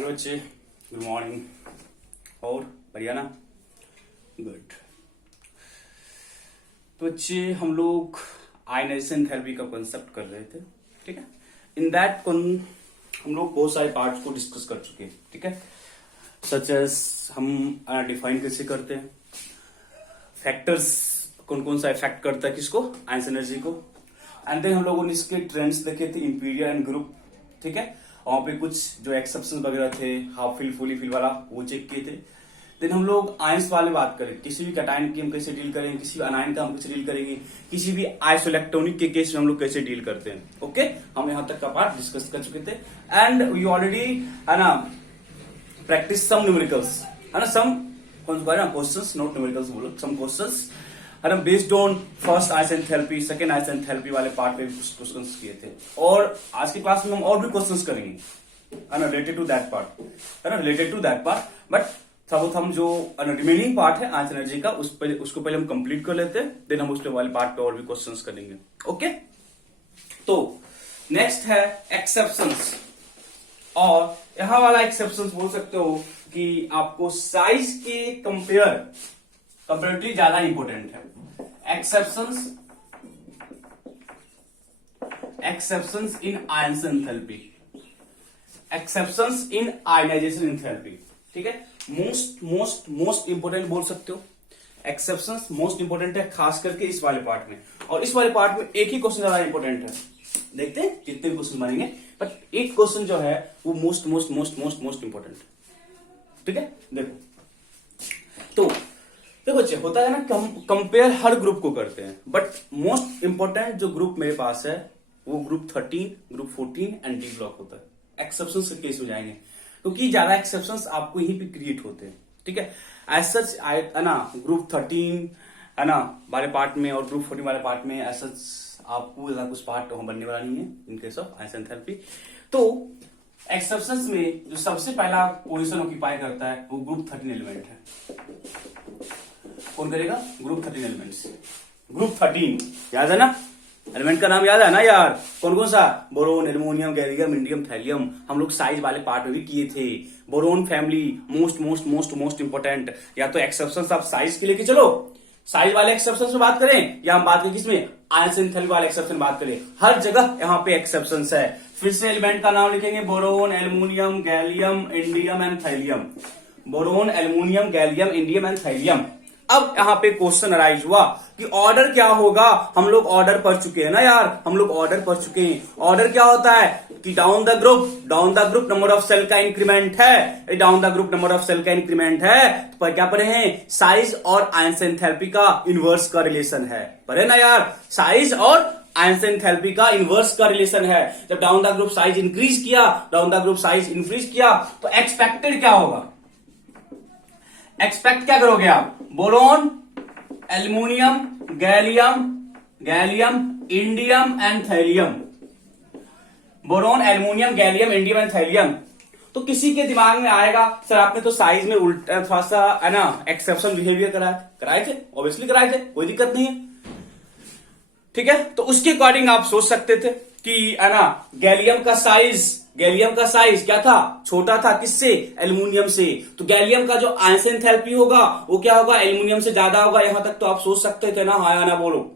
Hello बच्चे, good morning. और बढ़िया ना? गुड। तो बच्चे हम लोग आयनाइजेशन थेरेपी का कंसेप्ट कर रहे थे, ठीक है। इन दैट हम लोग बहुत सारे पार्ट्स को डिस्कस कर चुके हैं, ठीक है। सच एज हम डिफाइन कैसे करते हैं, फैक्टर्स कौन कौन सा इफेक्ट करता है किसको, आयंस एनर्जी को। एंड देन हम लोगों ने इसके ट्रेंड्स देखे थे, इंपीरियल एंड ग्रुप, ठीक है। वहां पे कुछ जो एक्सेप्शन वगैरह थे, हाफ फिल फुली फिल वाला, वो चेक किए थे। देन हम लोग आयंस वाले बात करें, किसी भी कैटायन की हम कैसे डील करेंगे, किसी भी अनायन का हम कैसे डील करेंगे, किसी भी आइसोइलेक्ट्रॉनिक के केस में हम लोग कैसे डील करते हैं। ओके, हम यहां तक का पार्ट डिस्कस कर चुके थे। एंड वी ऑलरेडी है ना प्रैक्टिस सम न्यूमेरिकल्स, है ना, सम क्वेश्चंस, नॉट न्यूमेरिकल्स बोलो, सम क्वेश्चंस है ना, based on first ions therapy, second ions therapy वाले पार्ट पे भी कुछ क्वेश्चंस किए थे। और आज की क्लास में हम और भी क्वेश्चंस करेंगे, है ना, रिलेटेड टू दैट पार्ट, है ना, related to that part. But सब हम जो रिमेनिंग पार्ट है आयंस एनर्जी का, उसको पहले हम कंप्लीट कर लेते हैं, देन हम उसके वाले पार्ट पे और भी क्वेश्चंस करेंगे। ओके, तो नेक्स्ट है एक्सेप्शंस। और यहां वाला एक्सेप्शंस बोल सकते हो कि आपको साइज के कंपेरेटिवली ज्यादा इंपॉर्टेंट है। एक्सेप्शंस इन आयंस एंथैल्पी, एक्सेप्शंस इन आयनाइजेशन एंथैल्पी, ठीक है। मोस्ट इंपोर्टेंट बोल सकते हो। एक्सेप्शंस मोस्ट इंपोर्टेंट है, खास करके इस वाले पार्ट में। और इस वाले पार्ट में एक ही क्वेश्चन ज्यादा इंपोर्टेंट है। देखते हैं कितने क्वेश्चन बनेंगे, बट एक क्वेश्चन जो है वो मोस्ट इंपोर्टेंट, ठीक है। देखो बच्चे, होता है ना, कंपेयर हर ग्रुप को करते हैं, बट मोस्ट इंपोर्टेंट जो ग्रुप मेरे पास है वो group 13, group 14 and D block होता है। एक्सेप्शंस के केस में जाएंगे क्योंकि ज्यादा एक्सेप्शंस आपको यहीं पे क्रिएट होते हैं, ठीक है। एज सच है ना, ग्रुप 13 है ना वाले पार्ट में और ग्रुप 14 वाले पार्ट में एज सच आपको ज्यादा कुछ पार्ट बनने वाला नहीं है इन केस ऑफ आयंस थेरेपी। तो एक्सेप्शंस में जो सबसे पहला पोजीशन ऑक्यूपाई करता है वो ग्रुप 13 एलिमेंट है। कौन करेगा? Group 13 elements. ग्रुप 13 याद है ना, एलिमेंट का नाम याद है ना यार, कौन कौन सा? Boron, aluminium, gallium, indium, thallium. हम लोग साइज वाले पार्ट में भी किए थे। Boron family most important. या तो एक्सेप्शंस आप साइज के लेके चलो, साइज वाले एक्सेप्शंस में बात करें, या हम बात करें किसमें, आयंस एंथैल्पी वाले एक्सेप्शन बात करें, हर जगह यहाँ पे एक्सेप्शंस है। फिर से एलिमेंट का नाम लिखेंगे, boron, aluminium, gallium, indium and thallium. Boron, aluminium, gallium, indium and thallium. अब यहाँ पे क्वेश्चन अराइज हुआ कि ऑर्डर क्या होगा। हम लोग ऑर्डर पढ़ चुके हैं ना यार, हम लोग ऑर्डर पढ़ चुके हैं। ऑर्डर क्या होता है कि down the group number of shell का इंक्रीमेंट है, down the group number of shell का इंक्रीमेंट है। तो क्या पढ़े हैं? साइज और आयंस एंथैल्पी का इनवर्स का रिलेशन है, पढ़े ना यार। साइज और आयंस एंथैल्पी का इनवर्स का रिलेशन है। जब down the group size increase किया, तो एक्सपेक्टेड क्या होगा? एक्सपेक्ट क्या करोगे आप? Boron, aluminium, gallium, indium and thallium. Boron, aluminium, gallium, indium and thallium. तो किसी के दिमाग में आएगा, सर आपने तो साइज में उल्टा थोड़ा सा है ना एक्सेप्शन बिहेवियर कराए थे, ऑब्वियसली कराए थे, कोई दिक्कत नहीं है, ठीक है। तो उसके अकॉर्डिंग आप सोच सकते थे कि है ना गैलियम का साइज क्या था? छोटा था। किससे? एल्युमिनियम से। तो गैलियम का जो आयंस एंथैल्पी होगा वो क्या होगा? एल्युमिनियम से ज्यादा होगा। यहां तक तो आप सोच सकते थे ना, हाँ या ना बोलो।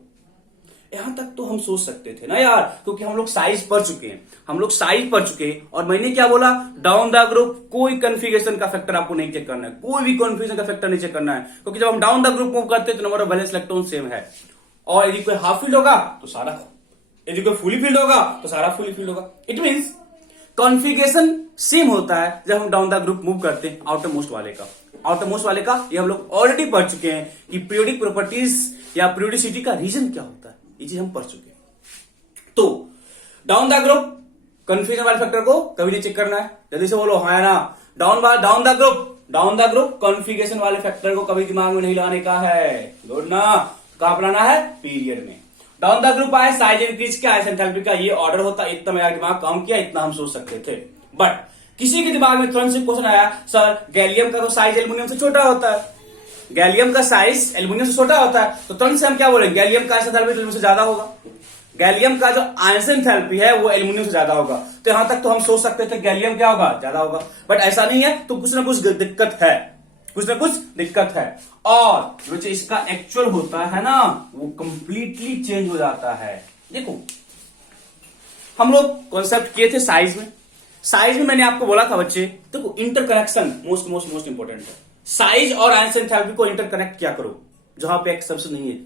यहां तक तो हम सोच सकते थे ना यार, क्योंकि हम लोग साइज पढ़ चुके हैं। और मैंने क्या बोला? डाउन द ग्रुप कोई कन्फिगरेशन का फैक्टर आपको नहीं चेक करना है, कोई भी कन्फ्यूजन का फैक्टर नहीं चेक करना है, क्योंकि जब हम डाउन द ग्रुप मूव करते हैं तो number of valence electron same है। और यदि कोई हाफ फील्ड होगा तो सारा, यदि कोई फुली फील्ड होगा तो सारा फुली फील्ड होगा। इट मीन्स कॉन्फ़िगरेशन सेम होता है जब हम डाउन द ग्रुप मूव करते हैं आउटर मोस्ट वाले का। ये हम लोग ऑलरेडी पढ़ चुके हैं कि पीरियोडिक प्रॉपर्टीज या पीरियोडिसिटी का रीजन क्या होता है, ये चीज हम पढ़ चुके हैं। तो डाउन द ग्रुप कन्फ्यूजन वाले फैक्टर को कभी नहीं चेक करना है, जल्दी से बोलो हाँ या ना। डाउन द ग्रुप कॉन्फ़िगरेशन वाले फैक्टर को कभी दिमाग में नहीं लाने का है, गुड ना। कहां लाना है? पीरियड में। डाउन द ग्रुप आए, साइज इंक्रीज किया, आयंस एंथैल्पी का ये ऑर्डर होता, इतना मेरा दिमाग काम किया, इतना हम सोच सकते थे। बट किसी के दिमाग में तुरंत से क्वेश्चन आया, सर गैलियम का तो साइज एल्युमिनियम से छोटा होता है, तो तुरंत से हम क्या बोलेंगे? गैलियम का आयंस एंथैल्पी एल्युमिनियम से ज्यादा होगा। गैलियम का जो आयंस एंथैल्पी है वो एल्यूमिनियम से ज्यादा होगा। तो यहां तक तो हम सोच सकते थे गैलियम क्या होगा, ज्यादा होगा, बट ऐसा नहीं है। तो कुछ ना कुछ दिक्कत है, कुछ ना कुछ दिक्कत है। और जो इसका एक्चुअल होता है ना वो कंप्लीटली चेंज हो जाता है। देखो हम लोग कॉन्सेप्ट किए थे साइज में। साइज में मैंने आपको बोला था बच्चे, देखो इंटरकनेक्शन मोस्ट इंपॉर्टेंट है। साइज और आयंस एंथैल्पी को इंटरकनेक्ट क्या करो जहां पे एक्सेप्शन नहीं है।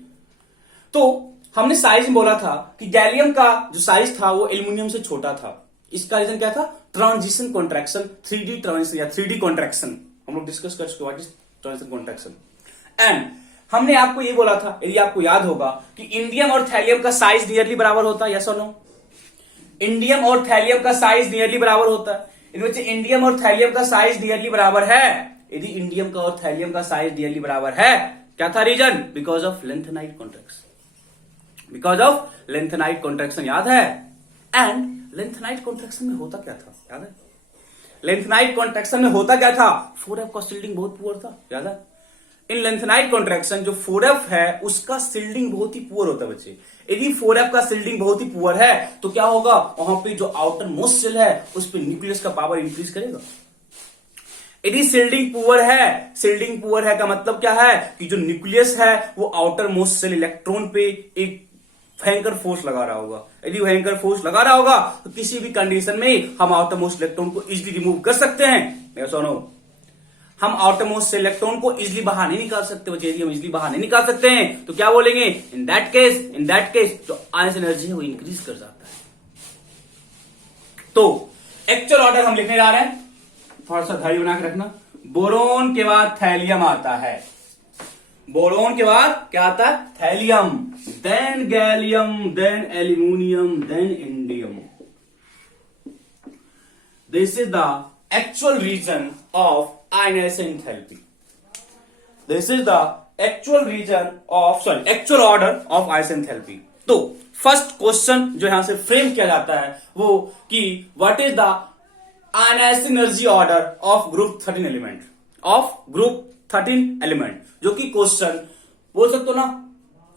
तो हमने साइज में बोला था कि गैलियम का जो साइज था वो एल्यूमिनियम से छोटा था। इसका रीजन क्या था, ट्रांजिशन कॉन्ट्रैक्शन, 3D ट्रांजिशन या 3D कॉन्ट्रैक्शन हम लोग डिस्कस कर चुके। What is transition contraction. And हमने आपको ये बोला था, यदि आपको याद होगा, कि इंडियम और थैलियम का साइज नियरली बराबर होता है, यस और नो। इंडियम और थैलियम का साइज नियरली बराबर होता है। इनमें से इंडियम और थैलियम का साइज नियरली बराबर है। यदि इंडियम का और थैलियम का साइज नियरली बराबर है, क्या था reason, because of lanthanide contraction. Because of lanthanide contraction, याद है। एंड लेंथेनाइट कॉन्ट्रैक्शन में होता क्या था, याद है। लेंथेनाइट कॉन्ट्रैक्शन में होता क्या था, 4f का सिल्डिंग बहुत पुअर था, याद है। इन लेंथेनाइट कॉन्ट्रैक्शन जो 4f है उसका सिल्डिंग बहुत ही पुअर होता है बच्चे। यदि 4f का सिल्डिंग बहुत ही पुअर है तो क्या होगा, वहां पे जो आउटर मोस्ट सेल है उस पे न्यूक्लियस का पावर इंक्रीज करेगा। यदि सिल्डिंग पुअर है का मतलब क्या है कि जो न्यूक्लियस है वो आउटर मोस्ट सेल इलेक्ट्रॉन पे एक भयंकर फोर्स लगा रहा होगा। यदि भयंकर फोर्स लगा रहा होगा तो किसी भी कंडीशन में हम आउटर मोस्ट इलेक्ट्रॉन को इजिली रिमूव कर सकते हैं, यस और नो। हम आउटर मोस्ट से इलेक्ट्रॉन को इजिली बाहर नहीं निकाल सकते बच्चे। यदि हम इजिली बाहर नहीं निकाल सकते हैं तो क्या बोलेंगे, इन दैट केस जो आयंस एनर्जी है वो इंक्रीज कर जाता है। तो एक्चुअल ऑर्डर हम लिखने जा रहे हैं, थोड़ा सा धैर्य बना के रखना। बोरोन के बाद थैलियम आता है, बोरोन के बाद क्या आता है, thallium, then gallium, then aluminium, then indium. This is the actual region of ionization enthalpy. This is the actual order of ionization enthalpy. तो फर्स्ट क्वेश्चन जो यहां से फ्रेम किया जाता है वो कि what is the ionization energy order of group 13 element, जो कि क्वेश्चन बोल सकते हो ना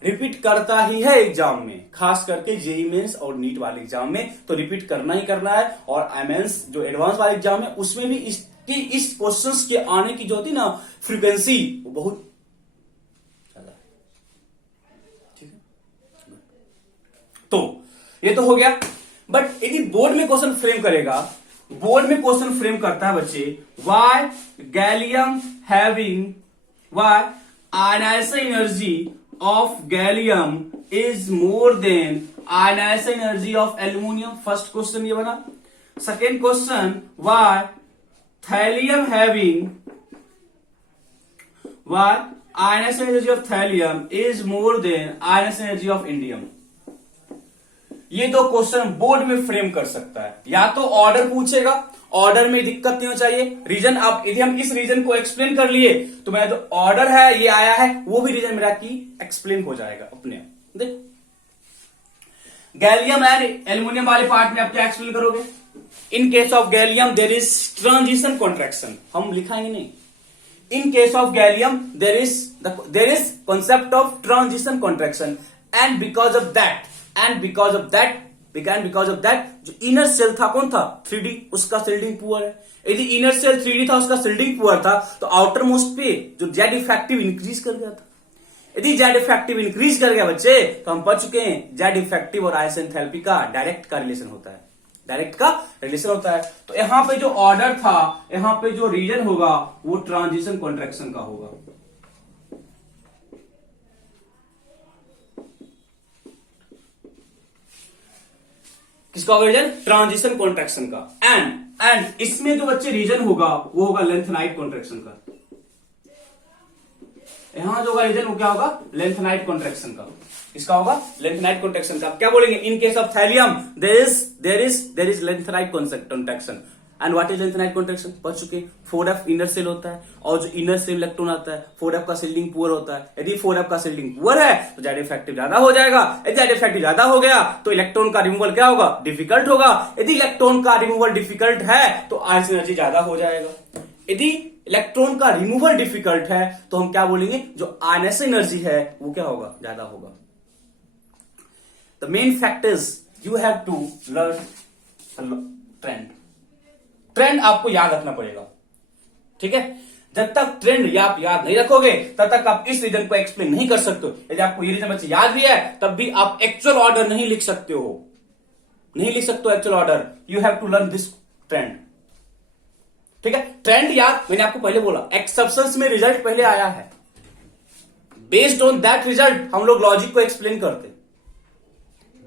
रिपीट करता ही है एग्जाम में, खास करके जेईई मेंस और नीट वाले एग्जाम में तो रिपीट करना ही करना है। और आईमेंस जो एडवांस वाले एग्जाम है उसमें भी इस क्वेश्चंस के आने की जो होती ना फ्रीक्वेंसी वो बहुत ज्यादा है। ठीक है, तो ये तो हो गया। बट यदि बोर्ड में क्वेश्चन फ्रेम करेगा, बोर्ड में क्वेश्चन फ्रेम करता है बच्चे, why gallium having, why ionization energy of gallium is more than ionization energy of aluminium. First question ये बना। Second question, why ionization energy of thallium is more than ionization energy of indium. ये दो question board में frame कर सकता है। या तो ऑर्डर पूछेगा, ऑर्डर में दिक्कत नहीं हो चाहिए, रीजन। अब यदि हम इस रीजन को एक्सप्लेन कर लिए तो मेरा जो ऑर्डर है ये आया है वो भी रीजन मेरा की एक्सप्लेन हो जाएगा अपने आप। देख गैलियम एंड एल्यूमिनियम वाले पार्ट में आप क्या एक्सप्लेन करोगे, in case of gallium there is transition contraction, हम लिखाएंगे नहीं। In case of gallium there is concept of transition contraction and because of that जो इनर सेल था कौन था, 3D, उसका सिल्डिंग पुअर है। यदि इनर सेल 3D था उसका सिल्डिंग पुअर था तो आउटर मोस्ट पे जो जेड इफेक्टिव इंक्रीज कर गया था। यदि जेड इफेक्टिव इंक्रीज कर गया बच्चे तो हम पढ़ चुके हैं जेड इफेक्टिव और आयंस एंथैल्पी का डायरेक्ट का रिलेशन होता है, डायरेक्ट का रिलेशन होता है। तो यहां पे जो ऑर्डर था, यहां पे जो रीजन होगा वो ट्रांजिशन कॉन्ट्रैक्शन का होगा। किसका होगा रीजन, ट्रांजिशन कॉन्ट्रैक्शन का। एंड इसमें जो बच्चे रीजन होगा वो होगा लेंथनाइट कॉन्ट्रैक्शन का। यहां जो होगा रीजन वो क्या होगा, लेंथनाइट कॉन्ट्रैक्शन का। इसका होगा लेंथनाइट कॉन्ट्रैक्शन का। क्या बोलेंगे, in case of thallium there is lanthanide contraction. And what is lanthanide contraction, पढ़ चुके। 4f इनर सेल होता है और जो इनर सेल इलेक्ट्रॉन आता है 4f का सिल्डिंग पुअर होता है। यदि 4f का सिल्डिंग पुअर है तो जेड इफेक्टिव ज्यादा हो जाएगा। यदि जेड इफेक्टिव ज्यादा हो गया तो इलेक्ट्रॉन का रिमूवल क्या होगा, डिफिकल्ट होगा। यदि इलेक्ट्रॉन का रिमूवल डिफिकल्ट है तो आयंस एनर्जी ज्यादा हो जाएगा। यदि इलेक्ट्रॉन का रिमूवल डिफिकल्ट है तो हम क्या बोलेंगे, जो आयनाइजेशन एनर्जी है वो क्या होगा, ज्यादा होगा। The main fact is you have to learn trend. Trend आपको याद रखना पड़ेगा, ठीक है। जब तक ट्रेंड आप याद नहीं रखोगे तब तक आप इस रीजन को एक्सप्लेन नहीं कर सकते हो। यदि आपको ये रीजन बच्चे याद भी है तब भी आप एक्चुअल ऑर्डर नहीं लिख सकते हो, नहीं लिख सकते हो actual order. You have to learn this trend, ठीक है। ट्रेंड याद, मैंने आपको पहले बोला एक्सेप्शंस में रिजल्ट पहले आया है, बेस्ड ऑन दैट रिजल्ट हम लोग लॉजिक को एक्सप्लेन करते हैं,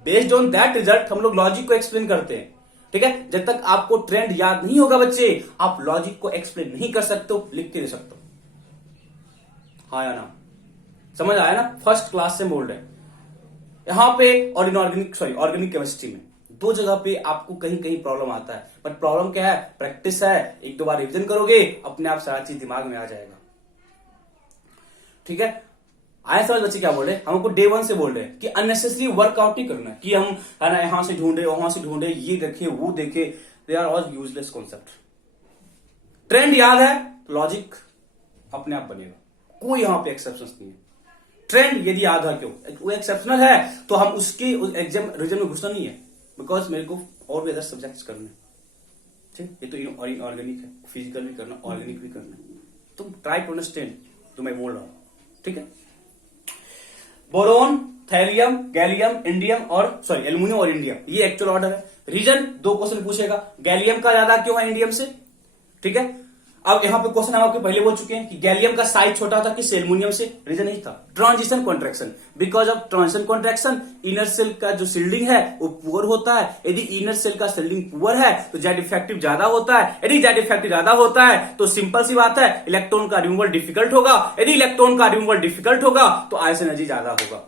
बेस्ड ऑन दैट रिजल्ट हम लोग लॉजिक को एक्सप्लेन करते हैं, ठीक है। जब तक आपको ट्रेंड याद नहीं होगा बच्चे, आप लॉजिक को एक्सप्लेन नहीं कर सकते हो, लिखते रह सकते हो। हाँ या ना, समझ आया ना? फर्स्ट क्लास से बोल रहे हैं यहां पे और इनऑर्गेनिक ऑर्गेनिक केमिस्ट्री में दो जगह पे आपको कहीं कहीं प्रॉब्लम आता है, बट प्रॉब्लम क्या है? प्रैक्टिस है, एक दो बार रिविजन करोगे अपने आप सारा चीज दिमाग में आ जाएगा, ठीक है। आया समझ बच्चे क्या बोल रहे हैं? हमको डे वन से बोल रहे हैं कि अननेसेसरी वर्कआउट नहीं करना, कि हम है ना यहां से ढूंढे वहां से ढूंढे, ये देखे वो देखे, they are all useless concept. Trend याद है तो लॉजिक अपने आप बनेगा, कोई यहां पे एक्सेप्शन नहीं है। ट्रेंड यदि याद है क्यों वो एक्सेप्शनल है तो हम उसके एग्जाम रीजन में घुसना नहीं है, बिकॉज मेरे को और भी अदर सब्जेक्ट्स करने, ठीक। ये तो इनऑर्गेनिक है, फिजिकल भी करना, ऑर्गेनिक भी करना, तुम ट्राई टू अंडरस्टैंड जो मैं बोल रहा हूं, ठीक है। बोरोन, थैलियम, गैलियम, इंडियम और एल्युमिनियम और इंडियम, ये एक्चुअल ऑर्डर है। रीजन दो क्वेश्चन पूछेगा, गैलियम का ज्यादा क्यों है इंडियम से, ठीक है। अब यहां पे क्वेश्चन हम आपके पहले बोल चुके हैं कि गैलियम का साइज छोटा था कि एल्युमिनियम से, रीजन नहीं था transition contraction. Because of transition contraction inner shell का जो शिल्डिंग है वो पुअर होता है। यदि इनर सेल का शिल्डिंग पुअर है तो जेड इफेक्टिव ज्यादा होता है। यदि जेड इफेक्टिव ज्यादा होता है तो सिंपल सी बात है इलेक्ट्रॉन का रिमूवल डिफिकल्ट होगा। यदि इलेक्ट्रॉन का रिमूवल डिफिकल्ट होगा तो आयसन एनर्जी ज्यादा होगा।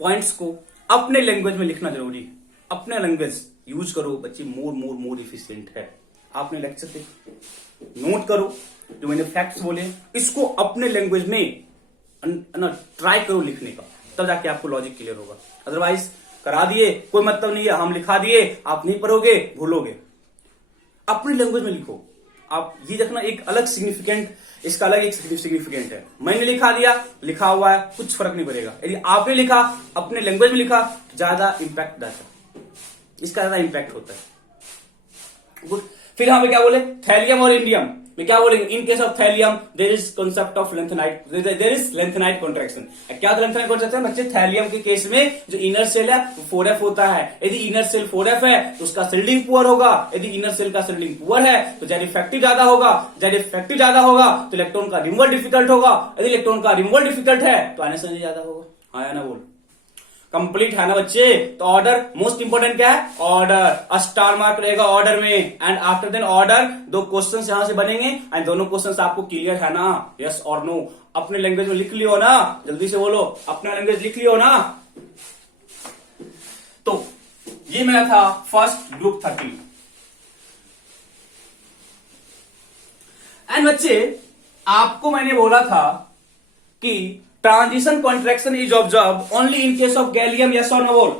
पॉइंट्स को अपने लैंग्वेज में लिखना जरूरी है, अपने लैंग्वेज यूज करो बच्चे, मोर इफिशियंट है। आपने लेक्चर पे नोट करो जो मैंने फैक्ट्स बोले, इसको अपने लैंग्वेज में ट्राई करो लिखने का, तब जाके आपको लॉजिक क्लियर होगा। अदरवाइज करा दिए कोई मतलब नहीं है, हम लिखा दिए आप नहीं पढ़ोगे भूलोगे। अपनी लैंग्वेज में लिखो। आप ये देखना एक अलग सिग्निफिकेंट, इसका अलग एक सिग्निफिकेंट है। मैंने लिखा दिया, लिखा हुआ है, कुछ फर्क नहीं पड़ेगा। यदि आपने लिखा अपने लैंग्वेज में लिखा, ज्यादा इंपैक्ट आता है, इसका ज्यादा इंपैक्ट होता है। गुड। फिर यहां पे क्या बोले? थैलियम और इंडियम में क्या बोलेंगे? In case of thallium there is concept of lanthanide, there is lanthanide contraction. क्या था लेंथेनाइट कॉन्ट्रैक्शन बच्चे? थैलियम के केस में जो इनर सेल है वो 4f होता है। यदि इनर सेल 4f है तो उसका शिल्डिंग पुअर होगा। यदि इनर सेल का शिल्डिंग पुअर है तो जेड इफेक्टिव ज्यादा होगा। जेड इफेक्टिव ज्यादा होगा तो इलेक्ट्रॉन का रिमूवल डिफिकल्ट होगा। यदि इलेक्ट्रॉन का रिमूवल डिफिकल्ट है तो आयनिक एनर्जी ज्यादा होगा। हाँ या ना बोल? कंप्लीट है ना बच्चे? तो ऑर्डर मोस्ट इंपोर्टेंट क्या है? ऑर्डर। स्टार मार्क रहेगा ऑर्डर में, एंड आफ्टर देन ऑर्डर दो क्वेश्चंस यहां से बनेंगे एंड दोनों क्वेश्चंस आपको क्लियर है ना? यस और नो? अपने लैंग्वेज में लिख लियो ना, जल्दी से बोलो, अपना लैंग्वेज लिख लियो ना। तो ये मेरा था फर्स्ट ग्रुप 13। एंड बच्चे आपको मैंने बोला था कि transition contraction is observe only in case of gallium, yes और नो बोल?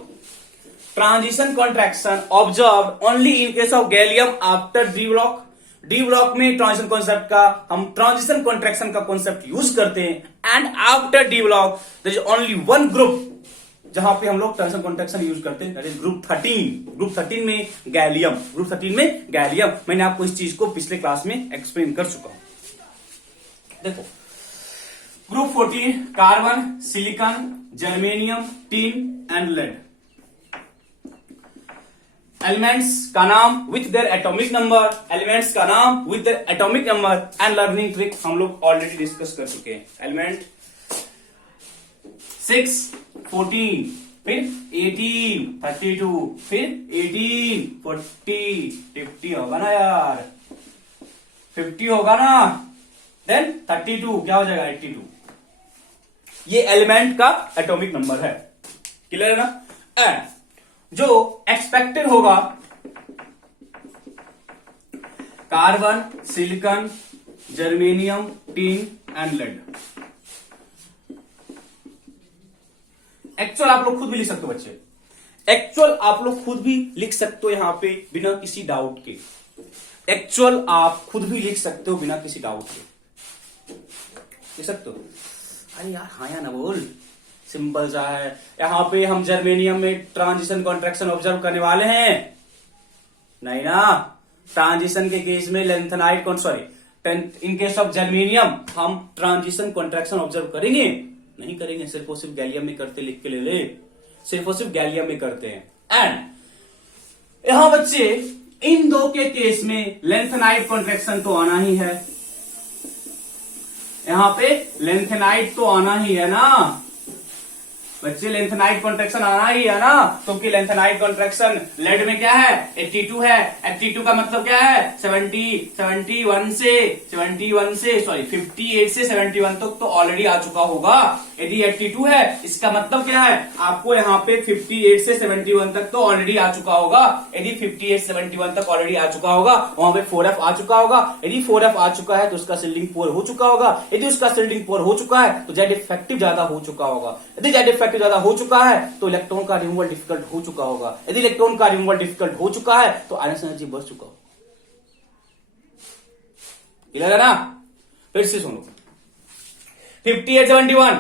Transition contraction observe only in case of gallium after D block. D block में ट्रांजिशन कॉन्सेप्ट का हम ट्रांजिशन कॉन्ट्रैक्शन का कॉन्सेप्ट यूज करते हैं। And after D block there is only one group जहां पे हम लोग ट्रांजिशन कॉन्ट्रैक्शन यूज करते हैं, दैट इज ग्रुप 13। ग्रुप 13 में गैलियम, ग्रुप 13 में गैलियम। मैंने आपको इस चीज को पिछले क्लास में एक्सप्लेन कर चुका हूं। देखो group 14 carbon, silicon, germanium, tin and lead. Elements का नाम with their atomic number, elements का नाम with their atomic number and learning trick हम लोग ऑलरेडी डिस्कस कर चुके हैं। एलिमेंट 6, 14, फिर 18, 32, फिर 18, 40, 50 होगा ना यार? 50 होगा ना? देन 32 क्या हो जाएगा? 82। ये एलिमेंट का एटॉमिक नंबर है, क्लियर है ना? एंड जो एक्सपेक्टेड होगा carbon, silicon, germanium, tin and lead. Actual आप लोग खुद भी लिख सकते हो बच्चे, एक्चुअल आप लोग खुद भी लिख सकते हो यहां पे बिना किसी डाउट के। एक्चुअल आप खुद भी लिख सकते हो बिना किसी डाउट के, लिख सकते हो। अरे यार हाँ या ना बोल? सिंपल सा है। यहाँ पे हम जर्मेनियम में ट्रांजिशन कॉन्ट्रैक्शन ऑब्जर्व करने वाले हैं नहीं ना। ट्रांजिशन के केस में lanthanide in case of germanium हम ट्रांजिशन कॉन्ट्रैक्शन ऑब्जर्व करेंगे नहीं करेंगे, सिर्फ और सिर्फ गैलियम में करते, लिख के ले ले, सिर्फ और सिर्फ गैलियम में करते हैं। एंड यहां बच्चे इन दो के केस में लेंथेनाइड कॉन्ट्रैक्शन तो आना ही है, यहां पे लेंथेनाइड तो आना ही है ना बच्चे, लेंथेनाइड कॉन्ट्रैक्शन आना ही है ना, क्योंकि लेंथेनाइड कॉन्ट्रैक्शन लेड में क्या है 82 है। 82 का मतलब क्या है 58 से 71 तक तो ऑलरेडी आ चुका होगा। यदि 82 है इसका मतलब क्या है आपको यहाँ पे 58 से 71 तक तो ऑलरेडी आ चुका होगा। यदि 58 71 तक ऑलरेडी आ चुका होगा वहां पे 4F आ चुका होगा। यदि 4F आ चुका है तो उसका शिल्डिंग पोर हो चुका होगा। यदि उसका शिल्डिंग पोर हो चुका है तो जेड इफेक्टिव ज्यादा हो चुका होगा। यदि जेड इफेक्टिव ज्यादा हो चुका है तो इलेक्ट्रॉन का रिमूवल डिफिकल्ट हो चुका होगा। यदि इलेक्ट्रॉन का रिमूवल डिफिकल्ट हो चुका है तो आयनस एनर्जी बढ़ चुका होगा। क्लियर है ना? फिर से सुनो 58 71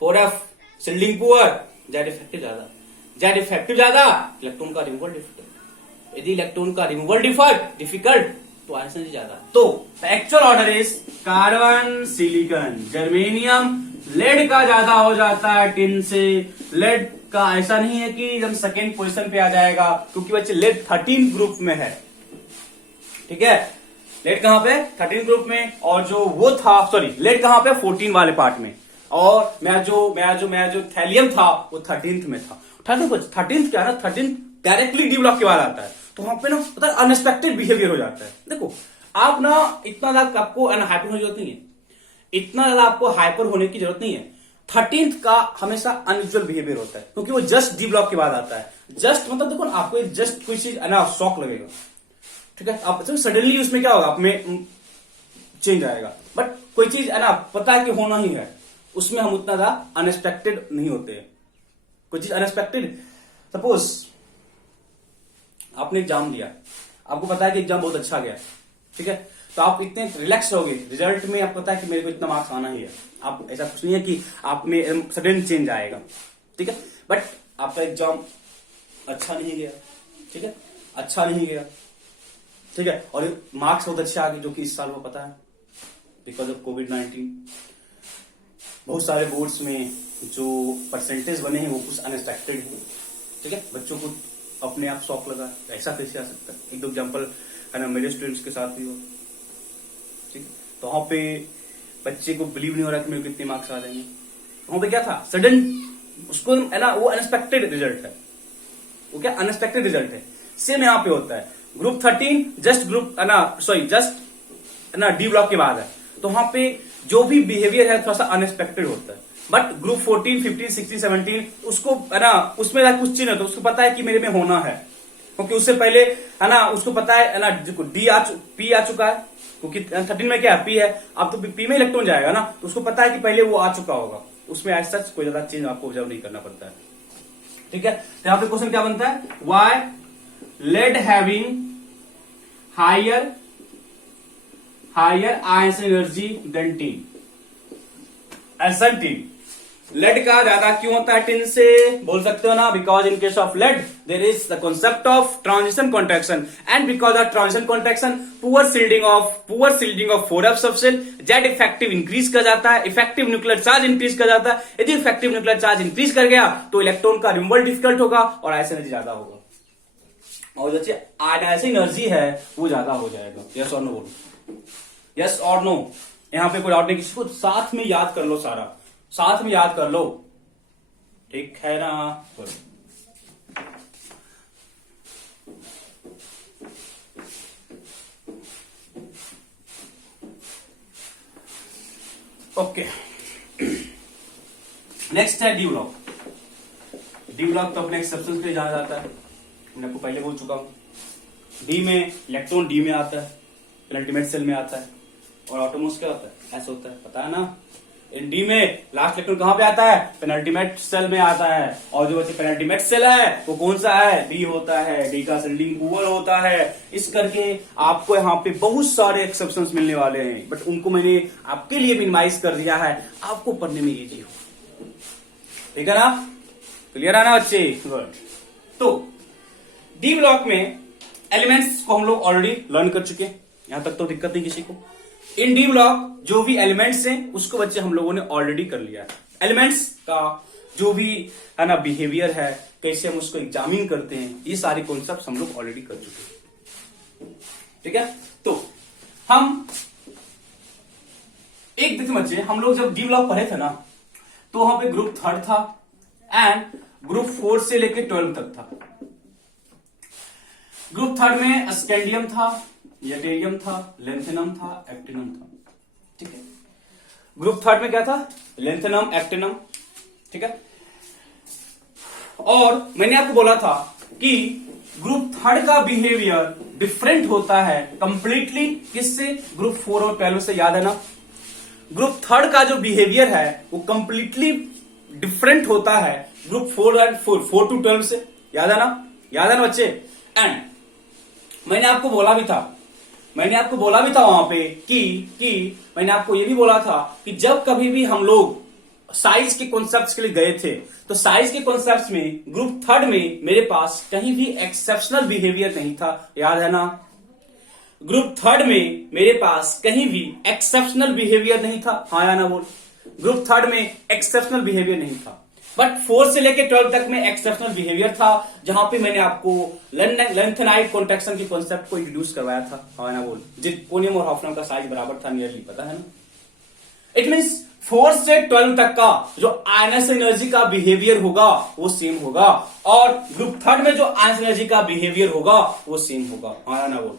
4F shielding poor, Z effective ज्यादा, जेड इफेक्टिव ज्यादा इलेक्ट्रॉन का रिमूवल डिफिकल्ट। यदि इलेक्ट्रॉन का रिमूवल डिफिकल्ट तो आयनस एनर्जी ज्यादा। तो actual order is carbon silicon germanium, lead का ज्यादा हो जाता है टिन से। लेड का ऐसा नहीं है कि एकदम सेकेंड पोजीशन पे आ जाएगा, क्योंकि बच्चे लेड 13 ग्रुप में है। ठीक है, लेड कहां पे 13 ग्रुप में, और जो वो था लेड कहां पे 14 वाले पार्ट में, और मेरा जो थैलियम था वो 13th में था। 13th क्या है ना, 13th डायरेक्टली डी ब्लॉक के बाद आता है, तो वहां पे ना पता है अनएक्सपेक्टेड बिहेवियर हो जाता है। देखो आप ना इतना ज्यादा आपको हाइपर होने की जरूरत नहीं है, इतना ज्यादा आपको हाइपर होने की जरूरत नहीं है। 13th का हमेशा अनयूजुअल बिहेवियर होता है, क्योंकि वो जस्ट डी ब्लॉक के बाद आता है। जस्ट मतलब देखो ना, आपको जस्ट कोई चीज ना शॉक लगेगा, ठीक है, आप सडनली उसमें क्या होगा, आप में चेंज आएगा। बट कोई चीज है ना पता है कि होना ही है, उसमें हम उतना ज्यादा अनएक्सपेक्टेड नहीं होते। कोई चीज अनएक्सपेक्टेड, सपोज आपने एग्जाम दिया, आपको पता है कि एग्जाम बहुत अच्छा गया, ठीक है, तो आप इतने रिलैक्स रहोगे, रिजल्ट में आपको पता है कि मेरे को इतना मार्क्स आना ही है। आप ऐसा कुछ नहीं है कि आप में सडन चेंज आएगा, ठीक है, बट आपका एग्जाम अच्छा नहीं गया, ठीक है, अच्छा नहीं गया, ठीक है, और मार्क्स बहुत अच्छे आ गए, जो कि इस साल को पता है बिकॉज ऑफ कोविड-19 बहुत सारे बोर्ड्स में जो परसेंटेज बने हैं वो कुछ अनएक्सपेक्टेड है, ठीक है, बच्चों को अपने आप शौक लगा, ऐसा कैसे आ सकता है। एक दो एग्जाम्पल है ना मेरे स्टूडेंट्स के साथ भी हो, ठीक है, तो वहां पे बच्चे को बिलीव नहीं हो रहा कि मेरे को कितने मार्क्स आ जाएंगे। वहां पे क्या था, सडन उसको है ना, वो अनएक्सपेक्टेड रिजल्ट है, वो क्या अनएक्सपेक्टेड रिजल्ट है। सेम यहाँ पे होता है, ग्रुप 13 जस्ट डी ब्लॉक के बाद है, तो वहां पे जो भी बिहेवियर है थोड़ा सा अनएक्सपेक्टेड होता है। बट ग्रुप 14 15 16 17 उसको है ना, उसमें कुछ चीज है तो उसको पता है कि मेरे में होना है, क्योंकि उससे पहले है ना उसको पता है ना पी आ चुका है, क्योंकि 13 में क्या है पी है, अब तो पी में इलेक्ट्रॉन जाएगा ना, तो उसको पता है कि पहले वो आ चुका होगा, उसमें एज सच कोई ज्यादा चेंज आपको ऑब्जर्व नहीं करना पड़ता है, ठीक है। तो यहाँ पे क्वेश्चन क्या बनता है, why lead having higher ions energy than tin, ऐसा टिन लेड का ज्यादा क्यों होता है टिन से, बोल सकते हो ना, because in case of lead there is the concept of transition contraction, and because of transition contraction poor shielding of 4F sub cell, Z effective increase कर जाता है, इफेक्टिव न्यूक्लियर चार्ज इंक्रीज कर जाता है। यदि इफेक्टिव न्यूक्लियर चार्ज इंक्रीज कर गया तो इलेक्ट्रॉन का रिमूवल डिफिकल्ट होगा और आयंस एनर्जी ज्यादा होगा, और जो आयनाइजिंग एनर्जी है वो ज्यादा हो जाएगा। यस और नो बोलो, यस और नो, यहां पे कोई डाउट नहीं, किसी को साथ में याद कर लो, सारा साथ में याद कर लो, ठीक है ना। ओके, नेक्स्ट है डी ब्लॉक। डी ब्लॉक तो अपने एक्सेप्शन के लिए जाना जाता है, मैंने आपको पहले बोल चुका हूं। डी में इलेक्ट्रॉन डी में आता है, पेनल्टीमेट सेल में आता है, और ऑटोमोस क्या होता है, ऐसा होता है, पता है ना। इन डी में लास्ट इलेक्ट्रॉन कहां पे आता है, पेनल्टीमेट सेल में आता है, और जो बच्चे पेनल्टीमेट सेल है वो कौन सा है, डी होता है, डी का शिल्डिंग पुअर होता है। इस करके आपको यहाँ पे बहुत सारे एक्सेप्शंस मिलने वाले हैं, बट उनको मैंने आपके लिए मिनिमाइज कर दिया है, आपको पढ़ने में इजी हो। ठीक है ना, क्लियर है ना बच्चे, गुड। तो डी ब्लॉक में एलिमेंट्स को हम लोग ऑलरेडी लर्न कर चुके हैं, यहां तक तो दिक्कत नहीं किसी को। इन डी ब्लॉक जो भी एलिमेंट्स हैं उसको बच्चे हम लोगों ने ऑलरेडी कर लिया है। एलिमेंट्स का जो भी है ना बिहेवियर है, कैसे हम उसको एग्जामिन करते हैं, ये सारे कॉन्सेप्ट हम लोग ऑलरेडी कर चुके हैं, ठीक है। तो हम एक देखिए बच्चे, हम लोग जब डी ब्लॉक पढ़े थे ना, तो वहां पे ग्रुप 3 था एंड ग्रुप 4 से लेके 12 तक था। ग्रुप 3 में स्कैंडियम था, यटेरियम था, लेंथेनम था, एक्टिनम था, ठीक है। ग्रुप 3 में क्या था, लेंथेनम, एक्टिनम, ठीक है। और मैंने आपको बोला था कि ग्रुप 3 का बिहेवियर डिफरेंट होता है कंप्लीटली किससे, ग्रुप 4 और 12 से, याद है ना। ग्रुप 3 का जो बिहेवियर है वो कंप्लीटली डिफरेंट होता है ग्रुप 4 टू 12 से, याद है ना बच्चे। एंड मैंने आपको बोला भी था वहां पे कि मैंने आपको ये भी बोला था कि जब कभी भी हम लोग साइज के कॉन्सेप्ट्स के लिए गए थे, तो साइज के कॉन्सेप्ट्स में ग्रुप 3 में मेरे पास कहीं भी एक्सेप्शनल बिहेवियर नहीं था, याद है ना। ग्रुप 3 में मेरे पास कहीं भी एक्सेप्शनल बिहेवियर नहीं था, हाँ या ना बोल। ग्रुप 3 में एक्सेप्शनल बिहेवियर नहीं था, बट 4 से लेकर 12 तक में एक्सेप्शनल बिहेवियर था, जहां पे मैंने आपको लेंथेनाइड कॉन्ट्रैक्शन के कॉन्सेप्ट को इंट्रोड्यूस करवाया था, हाँ ना बोल। जिर्कोनियम और हॉफनम का साइज बराबर था, नियरली, पता है ना। इट मीन्स 4 से 12 तक का जो आयनस एनर्जी का बिहेवियर होगा वो सेम होगा, और ग्रुप 3 में जो आयनस एनर्जी का बिहेवियर होगा वो सेम होगा, हाँ ना बोल।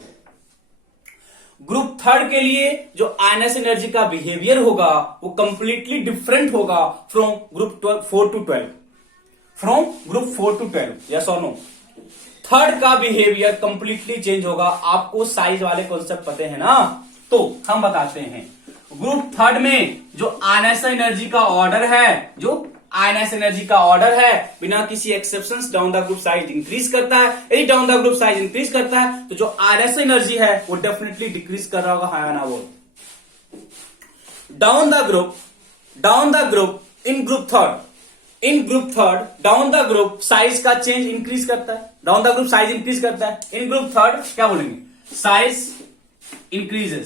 ग्रुप 3 के लिए जो आयनस एनर्जी का बिहेवियर होगा वो कंप्लीटली डिफरेंट होगा from group 4 to 12, from group 4 to 12, yes और नो। 3 का बिहेवियर कंप्लीटली चेंज होगा। आपको साइज वाले कॉन्सेप्ट पते हैं ना, तो हम बताते हैं। ग्रुप 3 में जो आयनस एनर्जी का ऑर्डर है, बिना किसी exceptions down the group size increase करता है। यदि down the group size increase करता है तो जो आयनस एनर्जी है वो डेफिनेटली डिक्रीज कर रहा होगा, हाँ ना बोल। Down the group in group 3 down the group size का चेंज इंक्रीज करता है, down the group size increase करता है। इन ग्रुप 3 क्या बोलेंगे, साइज इंक्रीज कर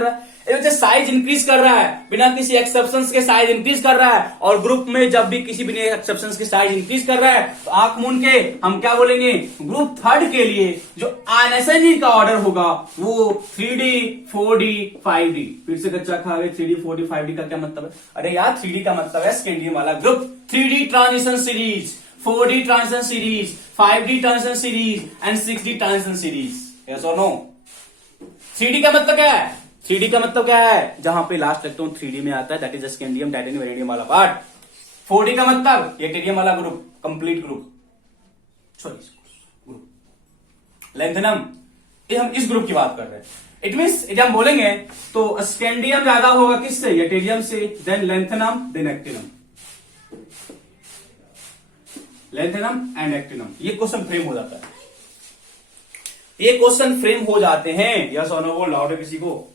रहा है। साइज इंक्रीज कर रहा है बिना किसी एक्सेप्शंस के, साइज इंक्रीज कर रहा है, और ग्रुप में जब भी किसी बिना एक्सेप्शंस के साइज इंक्रीज कर रहा है तो आंख मूंद के हम क्या बोलेंगे, ग्रुप 3 के लिए जो आयनस एनर्जी का ऑर्डर होगा वो 3D 4D 5D। फिर से कच्चा खा गए, 3D 4D 5D का क्या मतलब है? अरे यार 3D का मतलब है स्कैंडियम वाला group, 3D transition series, 4D transition series, 5D transition series and 6D transition series, yes और नो। 3D का मतलब क्या है? 3D का मतलब क्या है? जहां पे लास्ट इलेक्ट्रॉन 3D में आता है, that is scandium titanium vanadium वाला पार्ट। 4D का मतलब टेरियम वाला group, complete group, sorry group lanthanum, ये हम इस ग्रुप की बात कर रहे हैं। इट मीन्स यदि हम बोलेंगे तो स्कैंडियम ज्यादा होगा किससे, यटेरियम से, then lanthanum, then actinium, lanthanum and actinium. ये क्वेश्चन फ्रेम हो जाता है, ये क्वेश्चन फ्रेम हो जाते हैं, यस और नो। डाउट है किसी को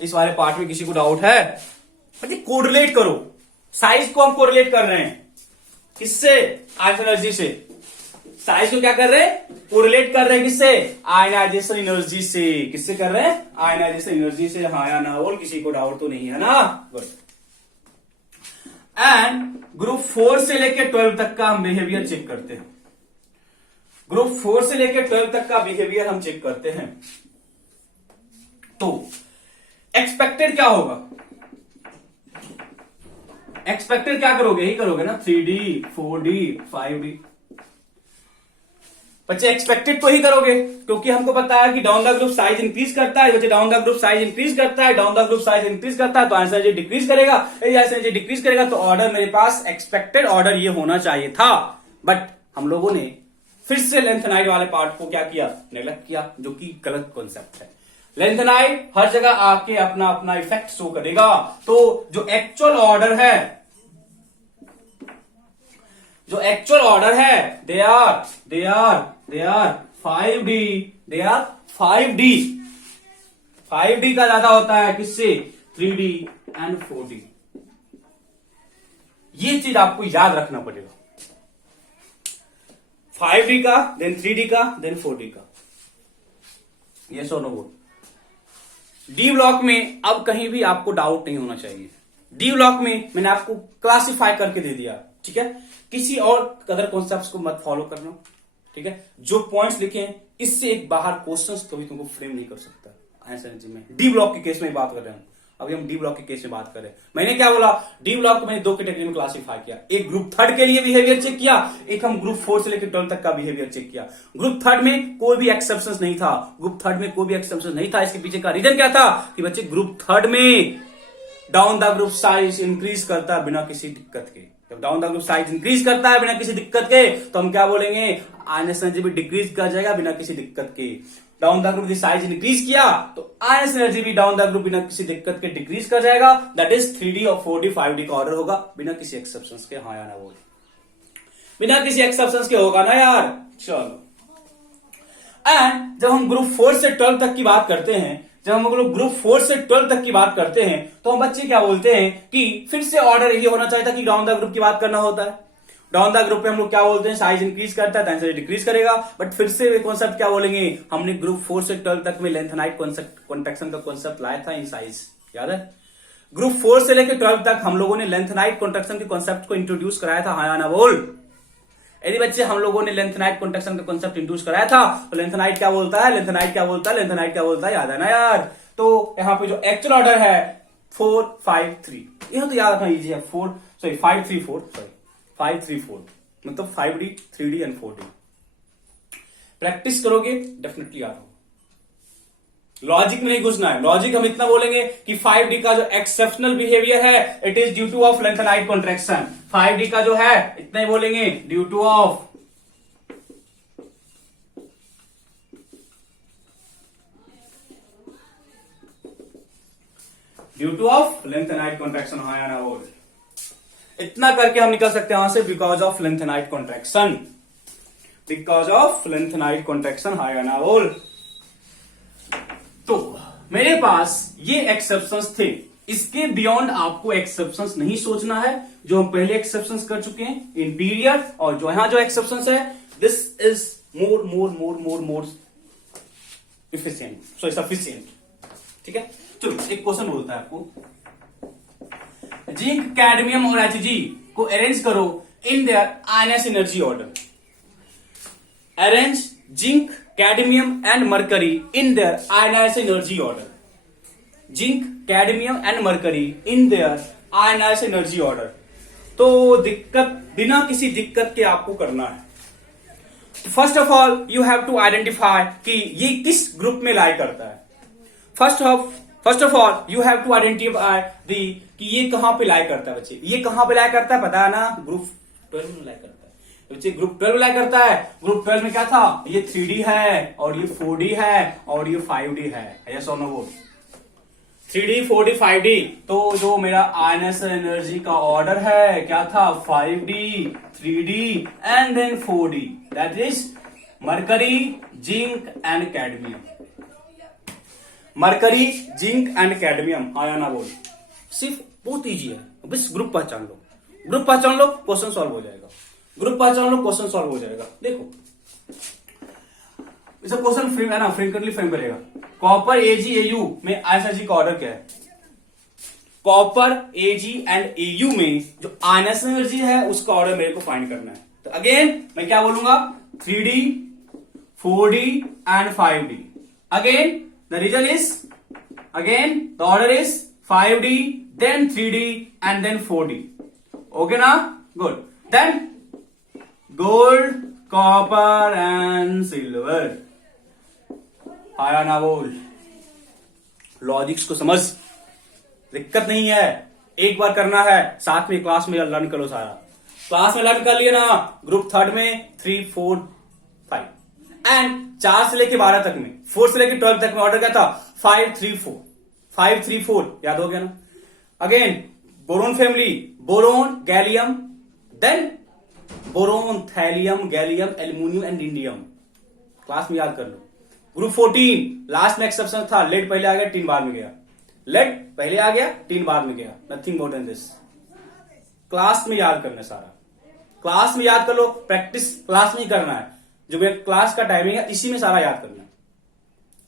इस वाले पार्ट में? किसी को डाउट है? कोरिलेट करो, साइज को हम कोरिलेट कर रहे हैं किससे, आयनस एनर्जी से। साइज को क्या कर रहे हैं, कोरिलेट कर रहे हैं किससे, आयनाइजेशन एनर्जी से। किससे कर रहे हैं, आयनाइजेशन एनर्जी से, हाँ या ना बोल। किसी को डाउट तो नहीं है ना, गुड। एंड ग्रुप 4 से लेकर 12 तक का हम बिहेवियर चेक करते हैं। ग्रुप 4 से लेकर 12 तक का बिहेवियर हम चेक करते हैं, तो एक्सपेक्टेड क्या होगा, एक्सपेक्टेड क्या करोगे, यही करोगे ना, 3D 4D 5D। बच्चे एक्सपेक्टेड तो ही करोगे, क्योंकि हमको पता है कि down the group size increase करता है। बच्चे down the group size increase करता है, down the group size increase करता है तो आंसर एनर्जी डिक्रीज करेगा। आंसर एनर्जी डिक्रीज करेगा तो ऑर्डर मेरे पास एक्सपेक्टेड ऑर्डर ये होना चाहिए था, बट हम लोगों ने फिर से लेंथेनाइड वाले पार्ट को क्या किया, नेग्लेक्ट किया, जो कि गलत कॉन्सेप्ट है। लेंथेनाइड हर जगह आके अपना अपना इफेक्ट शो करेगा। तो जो एक्चुअल ऑर्डर है, दे आर 5D का ज्यादा होता है किससे, 3D एंड 4D। ये चीज आपको याद रखना पड़ेगा। 5D का, देन 3D का, देन 4D का। यस और नो बोल। डी ब्लॉक में अब कहीं भी आपको डाउट नहीं होना चाहिए। डी ब्लॉक में मैंने आपको क्लासिफाई करके दे दिया, ठीक है। किसी और अदर कॉन्सेप्ट्स को मत फॉलो करना, ठीक है। जो पॉइंट्स लिखे हैं इससे एक बाहर क्वेश्चंस कभी तुमको फ्रेम नहीं कर सकता आंसर में। डी ब्लॉक के केस में बात कर रहे हैं, अभी हम डी ब्लॉक के केस में बात करें। मैंने क्या बोला, डी ब्लॉक को मैंने दो कैटेगरी में क्लासिफाई किया। एक ग्रुप थर्ड के लिए बिहेवियर चेक किया, एक हम ग्रुप 4 से लेकर 12 तक का बिहेवियर चेक किया। ग्रुप थर्ड में कोई भी एक्सेप्शन नहीं था, ग्रुप थर्ड में कोई भी एक्सेप्शन नहीं था। इसके पीछे का रीजन क्या था कि बच्चे ग्रुप थर्ड में down the group size increase करता है बिना किसी दिक्कत के। जब down the group size increase करता है बिना किसी दिक्कत के तो हम क्या बोलेंगे, आयनस एनर्जी भी डिक्रीज कर जाएगा बिना किसी दिक्कत के। Down the group size increase किया तो आयनस एनर्जी भी डाउन द ग्रुप बिना किसी दिक्कत के डिक्रीज कर जाएगा। दैट इज 3D और 4D 5D का ऑर्डर होगा बिना किसी एक्सेप्शंस के। हाँ या ना बोल, बिना किसी एक्सेप्शंस के होगा ना यार। चलो, एंड जब हम ग्रुप 4 से 12 तक की बात करते हैं, जब हम लोग ग्रुप 4 से 12 तक की बात करते हैं तो हम बच्चे क्या बोलते हैं कि फिर से ऑर्डर ये होना चाहिए था कि डाउन द ग्रुप की बात करना होता है। डाउन द ग्रुप पे हम लोग क्या बोलते हैं, साइज इंक्रीज करता है तो आंसर डिक्रीज करेगा। बट फिर से कॉन्सेप्ट क्या बोलेंगे, हमने ग्रुप 4 से 12 तक में लेंथेनाइट कॉन्ट्रैक्शन का कॉन्सेप्ट लाया था इन साइज, याद है। ग्रुप 4 से लेकर 12 तक हम लोगों ने लेंथेनाइट कॉन्ट्रैक्शन के कॉन्सेप्ट को इंट्रोड्यूस कराया था। हाँ या ना बोल। यदि बच्चे हम लोगों ने लेंथेनाइट कॉन्ट्रैक्शन का कॉन्सेप्ट इंट्रोड्यूस कराया था तो लेंथेनाइट क्या बोलता है, लेंथेनाइट क्या बोलता है, लेंथेनाइट क्या बोलता है, याद है ना यार। तो यहां पे जो एक्चुअल ऑर्डर है 4 5 3, यह तो याद रखना इजी है। 5 3 4 मतलब 5D 3D and 4D। Practice करोगे डेफिनेटली याद होगा। लॉजिक में नहीं घुसना है। लॉजिक हम इतना बोलेंगे कि 5D का जो एक्सेप्शनल बिहेवियर है it is due two of lanthanide contraction. 5D का जो है इतना ही बोलेंगे, due two of lanthanide contraction. हाँ या ना बोल। इतना करके हम निकल सकते हैं वहां से, because of lanthanide contraction, because of lanthanide contraction. हाँ या ना बोल। तो मेरे पास ये एक्सेप्शंस थे, इसके बियॉन्ड आपको एक्सेप्शंस नहीं सोचना है। जो हम पहले एक्सेप्शंस कर चुके हैं इन पीरियड, और जो यहां जो एक्सेप्शंस है this is more efficient, sufficient, ठीक है। चलो एक क्वेश्चन बोलता है आपको, जिंक कैडमियम और Hg को अरेंज करो in their ionisation energy order. Arrange zinc cadmium and mercury in their ionisation energy order. Zinc cadmium and mercury in their ionisation energy order. तो दिक्कत, बिना किसी दिक्कत के आपको करना है। First of all you have to identify कि ये किस ग्रुप में लाई करता है। First of all you have to identify the कि ये कहां पे लाई करता है। बच्चे ये कहां पे लाई करता है पता है ना, ग्रुप 12 में लाई करता है। बच्चे ग्रुप 12 में लाई करता है। ग्रुप 12 में क्या था, ये 3D है और ये 4D है और ये 5D है। यस और नो बोल। 3D 4D 5D। तो जो मेरा आयनस एनर्जी का ऑर्डर है क्या था, 5D 3D and then 4D। That is mercury, zinc and cadmium. Mercury, zinc and cadmium. हाँ या ना बोल। सिर्फ बहुत इजी है, बस ग्रुप पहचान लो। ग्रुप पहचान लो, क्वेश्चन सॉल्व हो जाएगा। ग्रुप पहचान लो, क्वेश्चन सॉल्व हो जाएगा। देखो इसे क्वेश्चन फ्रेम है ना, फ्रेक्वेंटली फ्रेम करेगा। कॉपर AgAu में आयनस का ऑर्डर क्या है। कॉपर Ag एंड Au में जो आयनस एनर्जी है उसका ऑर्डर मेरे को फाइंड करना है। तो अगेन मैं क्या बोलूंगा, 3D 4D and 5D। Again the reason is, again the order is 5D then 3D and then 4D. Okay na? Good. Then gold, copper and silver. आया ना बोल। लॉजिक्स को समझ, दिक्कत नहीं है, एक बार करना है। साथ में क्लास में लर्न करो सारा। क्लास में लर्न कर लिए ना, ग्रुप थर्ड में 3 4 5 एंड 4 से लेके 12 तक में, 4 से लेके 12 तक में ऑर्डर क्या था, 5 3 4 5 3 4। याद हो गया ना। Again boron family, boron, gallium, then boron, thallium, gallium, aluminium and indium. Class में याद कर लो। ग्रुप 14 लास्ट में एक्सेप्शन था, लेड पहले आ गया, टीन बाद में गया। लेड पहले आ गया, टीन बाद में गया। Nothing more than this. Class में याद करना है सारा, क्लास में याद कर लो, प्रैक्टिस क्लास में ही करना है, जो मेरा क्लास का टाइमिंग है इसी में सारा याद करना है।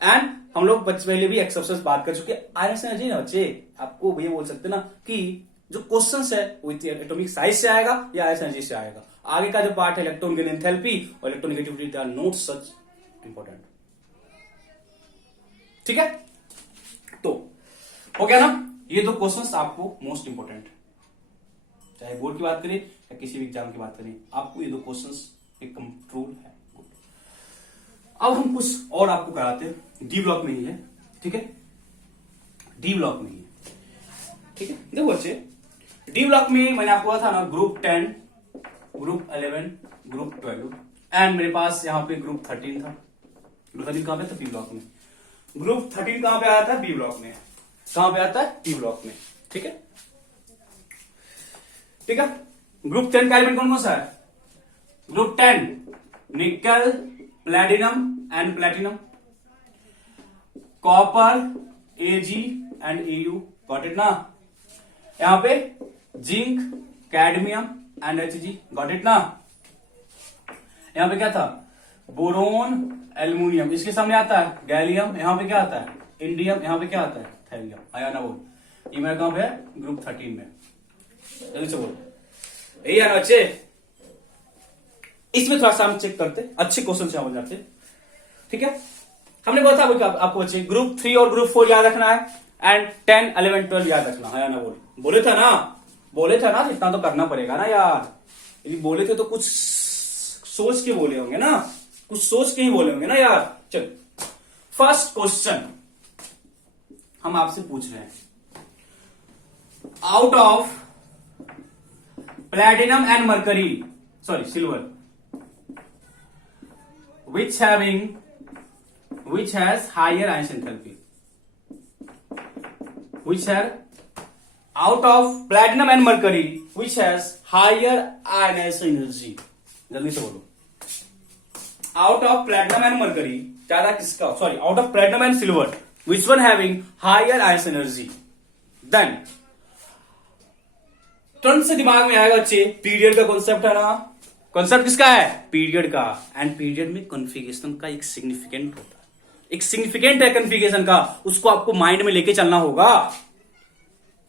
एंड हम लोग पहले भी एक्सरसाइज बात कर चुके, आयरन एनर्जी ना बच्चे, आपको भैया बोल सकते ना कि जो क्वेश्चन है वो एटॉमिक साइज से आएगा या आयरन एनर्जी से आएगा। आगे का जो पार्ट है इलेक्ट्रॉन गेन एंथैल्पी और electronegativity, they are not such important. ठीक है, तो हो गया ना, ये दो क्वेश्चंस आपको मोस्ट इंपॉर्टेंट, चाहे बोर्ड की बात करें या किसी भी एग्जाम की बात करें, आपको ये दो क्वेश्चंस एक कंट्रोल है। अब हम कुछ और आपको कराते हैं, डी ब्लॉक में ही है। ठीक है, डी ब्लॉक में ही है। ठीक है, देखो बच्चे, डी ब्लॉक में मैंने आपको कहा था ना ग्रुप 10, ग्रुप 11, ग्रुप 12 एंड मेरे पास यहां पे ग्रुप 13 था। ग्रुप 13 कहां पे था? बी ब्लॉक में। ग्रुप 13 कहां पे आया था? बी ब्लॉक में। कहां पे आता है? डी ब्लॉक में। ठीक है, ठीक है। ग्रुप 10 का एलिमेंट कौन कौन सा है? ग्रुप 10 निकल, platinum and platinum, copper, Ag and Au, got it ना। यहां पे zinc, cadmium and Hg, got it ना। यहां पे क्या था? बोरोन, एल्यूमिनियम, इसके सामने आता है गैलियम, यहां पे क्या आता है? इंडियम, यहां पे क्या आता है? थैलियम। आया ना बोल, ये मेरा कहां पे है? ग्रुप 13 में। जल्दी से बोल, यही है ना बच्चे। इसमें थोड़ा सा हम चेक करते, अच्छे क्वेश्चन से बन जाते। ठीक है, हमने बोला था आपको बच्चे ग्रुप 3 और ग्रुप 4 याद रखना है एंड 10, 11, 12 याद रखना है ना। बोले था ना, इतना तो करना पड़ेगा ना यार। यदि बोले थे तो कुछ सोच के बोले होंगे ना, कुछ सोच के ही बोले होंगे ना यार। चल, फर्स्ट क्वेश्चन हम आपसे पूछ रहे हैं, out of platinum and mercury, sorry silver, which has higher ion enthalpy, which are out of platinum and mercury which has higher ionization energy। जल्दी से बोलो, out of platinum and mercury ज्यादा किसका, sorry out of platinum and silver which one having higher ionization energy, then तुरंत से दिमाग में आएगा बच्चे पीरियड का कॉन्सेप्ट है ना। कॉन्सेप्ट किसका है? पीरियड का। एंड पीरियड में कॉन्फिगरेशन का एक सिग्निफिकेंट होता है, एक सिग्निफिकेंट है कॉन्फिगरेशन का, उसको आपको माइंड में लेके चलना होगा,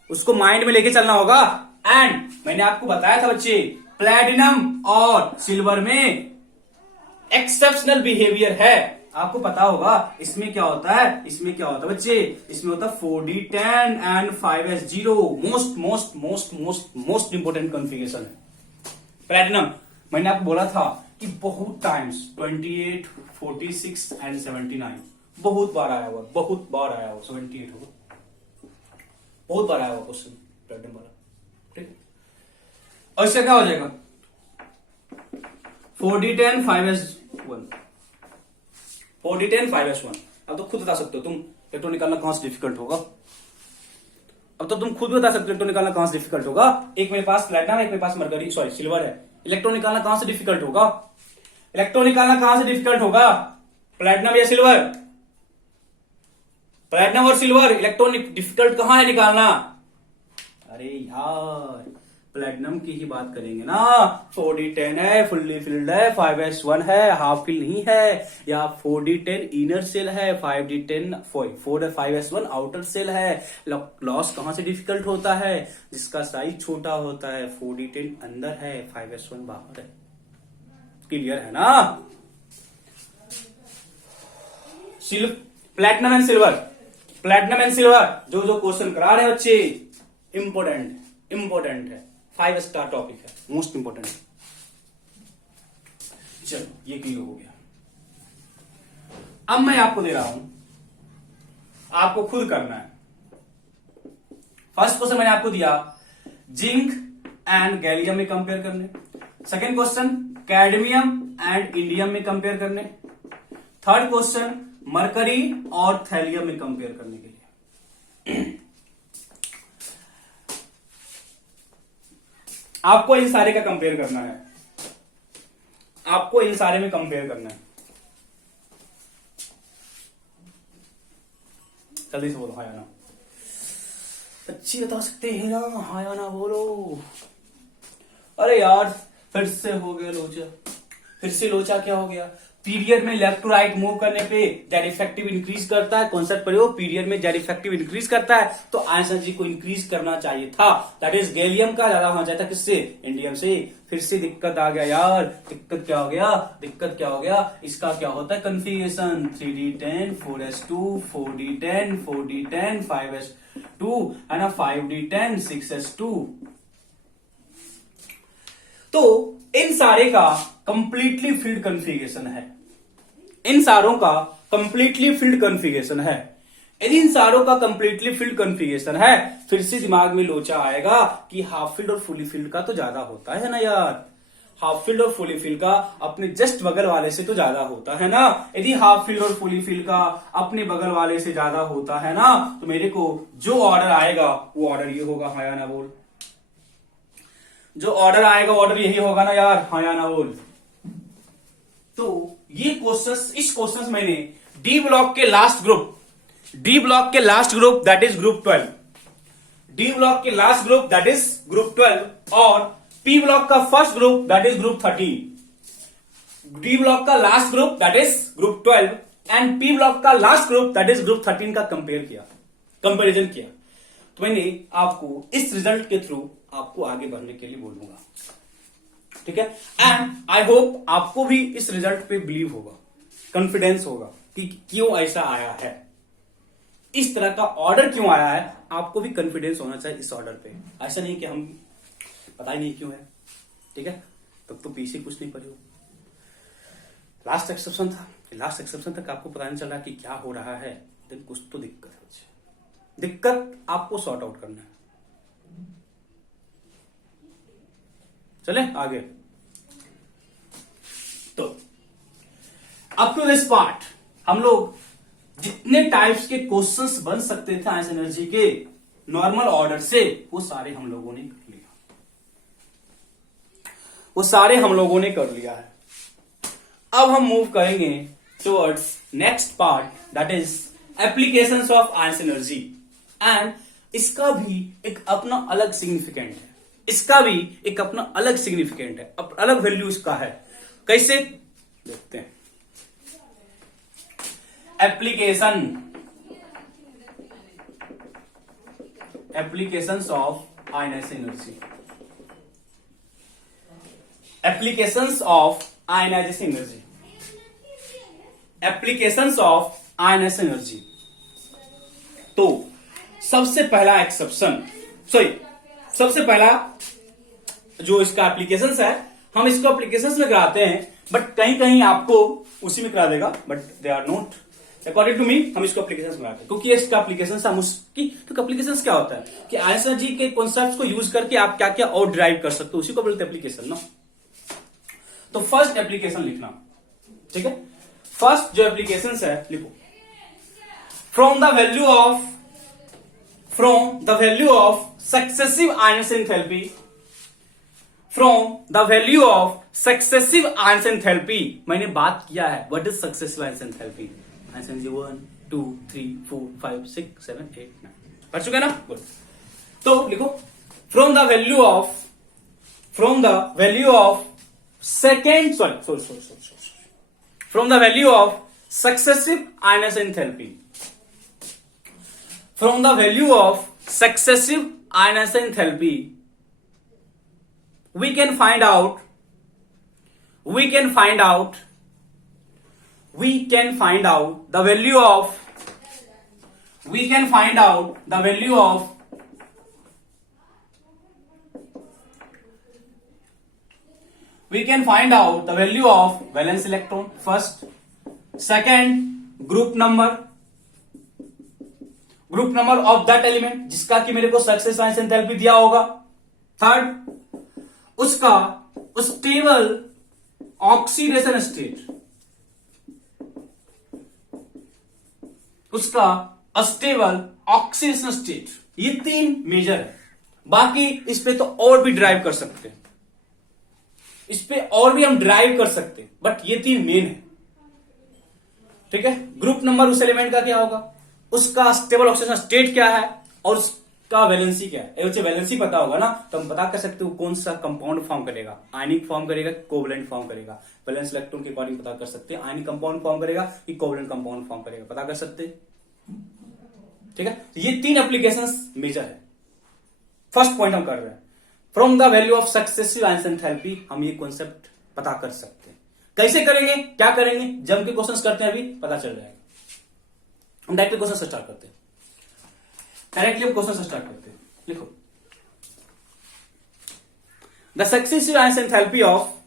उसको माइंड में लेके चलना होगा। एंड मैंने आपको बताया था बच्चे, प्लैटिनम और सिल्वर में एक्सेप्शनल बिहेवियर है, आपको पता होगा। इसमें क्या होता है? इसमें क्या होता है बच्चे? इसमें होता है 4d10 and 5s0, most important configuration है प्लैटिनम। मैंने आपको बोला था कि बहुत टाइम्स 28, 46 एंड 79 बहुत बार आया हुआ, 78 होगा, बहुत बार आया हुआ क्वेश्चन प्लैटिनम वाला। ठीक है, और इसका क्या हो जाएगा? 4d10 5s1, 4d10 5s1। अब तो खुद बता सकते हो तुम, इलेक्ट्रॉन निकालना कहां से डिफिकल्ट होगा। अब तो तुम खुद बता सकते हो इलेक्ट्रॉन निकालना कहां से डिफिकल्ट होगा। एक मेरे पास प्लैटिनम है, एक मेरे पास मरकरी, सॉरी सिल्वर है, इलेक्ट्रॉन निकालना कहां से डिफिकल्ट होगा? इलेक्ट्रॉन निकालना कहां से डिफिकल्ट होगा? प्लैटिनम या सिल्वर? प्लैटिनम और सिल्वर, इलेक्ट्रॉन डिफिकल्ट कहां है निकालना? अरे यार, प्लैटिनम की ही बात करेंगे ना। 4d10 है, फुल्ली फिल्ड है, 5s1 है, हाफ फिल नहीं है, या 4d10 इनर सेल है, 5s1 आउटर सेल है। लॉस कहां से डिफिकल्ट होता है? जिसका साइज छोटा होता है। 4d10 अंदर है, 5s1 बाहर है। क्लियर है ना? Platinum and silver, platinum and silver जो क्वेश्चन करा रहे हैं बच्चे, इंपॉर्टेंट है, 5 स्टार टॉपिक है, मोस्ट इंपॉर्टेंट। चलो, ये क्लियर हो गया। अब मैं आपको दे रहा हूं, आपको खुद करना है। फर्स्ट क्वेश्चन मैंने आपको दिया जिंक एंड गैलियम में कंपेयर करने। Second question cadmium and indium में कंपेयर करने। थर्ड क्वेश्चन मरकरी और थैलियम में कंपेयर करने के लिए। आपको इन सारे का कंपेयर करना है, आपको इन सारे में कंपेयर करना है। जल्दी से बोलो हाँ या ना, अच्छी बता सकते हैं ना, हाँ या ना बोलो। अरे यार फिर से हो गया लोचा, फिर से लोचा क्या हो गया? पीरियड में लेफ्ट टू राइट मूव करने पे जेड इफेक्टिव इंक्रीज करता है, कॉन्सेप्ट पढ़े हो, पीरियड में जेड इफेक्टिव इंक्रीज करता है, तो आयंस एनर्जी को इंक्रीज करना चाहिए था, दैट इज गैलियम का ज्यादा होना चाहिए था, किससे? इंडियम से। फिर से दिक्कत आ गया यार, दिक्कत क्या हो गया? दिक्कत क्या हो गया? इसका क्या होता है configuration? 3d10 4s2 4d10 4d10 5s2 है ना, 5d10 6s2। तो इन सारे का कंप्लीटली फील्ड कॉन्फ़िगरेशन है, इन सारों का कंप्लीटली फील्ड कॉन्फ़िगरेशन है। यदि इन सारों का कंप्लीटली फील्ड कॉन्फ़िगरेशन है, फिर से दिमाग में लोचा आएगा कि हाफ फील्ड और फुली फील्ड का तो ज्यादा होता है ना यार, हाफ फील्ड और फुली फील्ड का अपने जस्ट बगल वाले से तो ज्यादा होता है ना। यदि हाफ फील्ड और फुली फील्ड का अपने बगल वाले से ज्यादा होता है ना, तो मेरे को जो ऑर्डर आएगा वो ऑर्डर ये होगा, हाँ या ना बोल? जो ऑर्डर आएगा ऑर्डर यही होगा ना यार, हाँ या ना बोल? तो ये क्वेश्चंस, इस क्वेश्चंस मैंने डी ब्लॉक के लास्ट ग्रुप, डी ब्लॉक के last group that is group 12, D block के last group that is group 12 और पी ब्लॉक का first group that is group 13, D block का last group that is group 12 and P block का last group that is group 13 का compare किया, comparison किया। तो मैंने आपको इस रिजल्ट के थ्रू आपको आगे बढ़ने के लिए बोलूंगा, ठीक है? एंड आई होप आपको भी इस रिजल्ट पे बिलीव होगा, कॉन्फिडेंस होगा कि क्यों ऐसा आया है, इस तरह का ऑर्डर क्यों आया है, आपको भी कॉन्फिडेंस होना चाहिए इस ऑर्डर पे। ऐसा नहीं कि हम पता ही नहीं क्यों है, ठीक है? तब तो पीछे कुछ नहीं पढ़े हो। लास्ट एक्सेप्शन था, लास्ट एक्सेप्शन तक आपको पता नहीं चल रहा कि क्या हो रहा है, देन कुछ तो दिक्कत है, दिक्कत आपको सॉर्ट आउट करना है। चले आगे। तो अप टू दिस पार्ट हम लोग जितने टाइप्स के क्वेश्चंस बन सकते थे आयंस एनर्जी के नॉर्मल ऑर्डर से, वो सारे हम लोगों ने कर लिया, वो सारे हम लोगों ने कर लिया है। अब हम मूव करेंगे towards next part that is applications of ions energy, and इसका भी एक अपना अलग सिग्निफिकेंट है, इसका भी एक अपना अलग सिग्निफिकेंट है, अलग वैल्यू इसका है। कैसे देखते हैं? Application, applications of ionize energy, applications of ionize energy, applications of ionize energy. तो सबसे पहला एक्सेप्शन, सॉरी सबसे पहला जो इसका एप्लीकेशंस है, हम इसको एप्लीकेशंस में कराते हैं, बट कहीं कहीं आपको उसी में करा देगा, but they are not according to me. हम इसको एप्लीकेशंस में कराते हैं क्योंकि इसका एप्लीकेशंस हम उसकी, तो एप्लीकेशंस क्या होता है कि आयंस एनर्जी के कॉन्सेप्ट्स को यूज करके आप क्या क्या और ड्राइव कर सकते हो, उसी को बोलते हैं एप्लीकेशन ना। तो फर्स्ट एप्लीकेशन लिखना, ठीक है? फर्स्ट जो एप्लीकेशंस है लिखो, from the value of, from the value of successive ions enthalpy, from the value of successive ions enthalpy, मैंने बात किया है what is successive ions enthalpy, ions enthalpy 1 2 3 4 5 6 7 8 9 पढ़ चुके ना? गुड। तो लिखो from the value of, from the value of second, sorry, from the value of successive ions enthalpy, from the value of successive ions enthalpy, we can find out the value of, we can find out the value of valence electron first, second group number of that element जिसका कि मेरे को success ions enthalpy दिया होगा, third उसका stable oxidation state, उसका stable oxidation state, ये तीन मेजर है। बाकी इस पे तो और भी ड्राइव कर सकते हैं, इस पे और भी हम ड्राइव कर सकते हैं, बट ये तीन मेन है, ठीक है? ग्रुप नंबर उस एलिमेंट का क्या होगा, उसका स्टेबल ऑक्सीडेशन स्टेट क्या है, और का वैलेंसी क्या है। बच्चे वैलेंसी पता होगा ना तो हम पता कर सकते हो कौन सा कंपाउंड फॉर्म करेगा, आयनिक फॉर्म करेगा, कोवलेंट फॉर्म करेगा। वैलेंस इलेक्ट्रॉन के अकॉर्डिंग पता कर सकते हैं आयनिक कंपाउंड फॉर्म करेगा कि कोवलेंट कंपाउंड फॉर्म करेगा, पता कर सकते हैं। ठीक है, तो ये 3 एप्लीकेशंस मेजर है। फर्स्ट पॉइंट हम कर रहे हैं, from the value of successive ions enthalpy हम ये कॉन्सेप्ट पता कर सकते हैं। कैसे करेंगे, क्या करेंगे, जम के क्वेश्चंस करते हैं, अभी पता चल जाएगा। हम डायरेक्टली क्वेश्चन से स्टार्ट करते हैं, लिखो the successive ions enthalpy of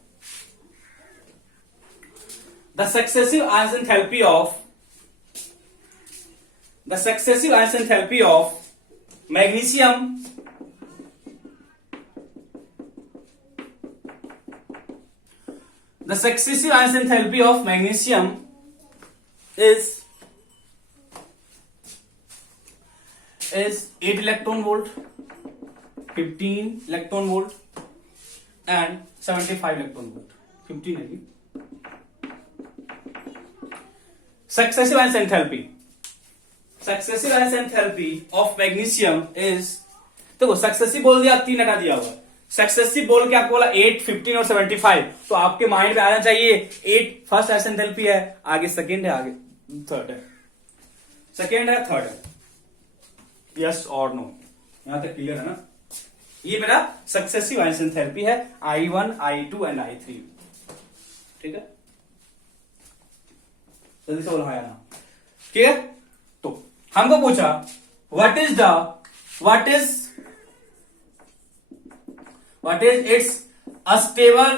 magnesium the successive ion enthalpy of magnesium is 8 electron volt, 15 electron volt and 75 electron volt. 15 है successive ion enthalpy of magnesium is, देखो सक्सेसिव बोल दिया, 3 हटा दिया हुआ। सक्सेसिव बोल के आपको बोला 8, 15 और 75, तो आपके माइंड में आना चाहिए 8 फर्स्ट आयंस एंथैल्पी है, आगे सेकंड है, आगे थर्ड है, सेकंड है, थर्ड है। यस और नो, यहां तक क्लियर है ना। ये मेरा सक्सेसिव आयंस एंथैल्पी है, I1, I2 एंड I3। ठीक है, जल्दी से बोलो हाँ या ना। ठीक है, तो हमको पूछा what is its stable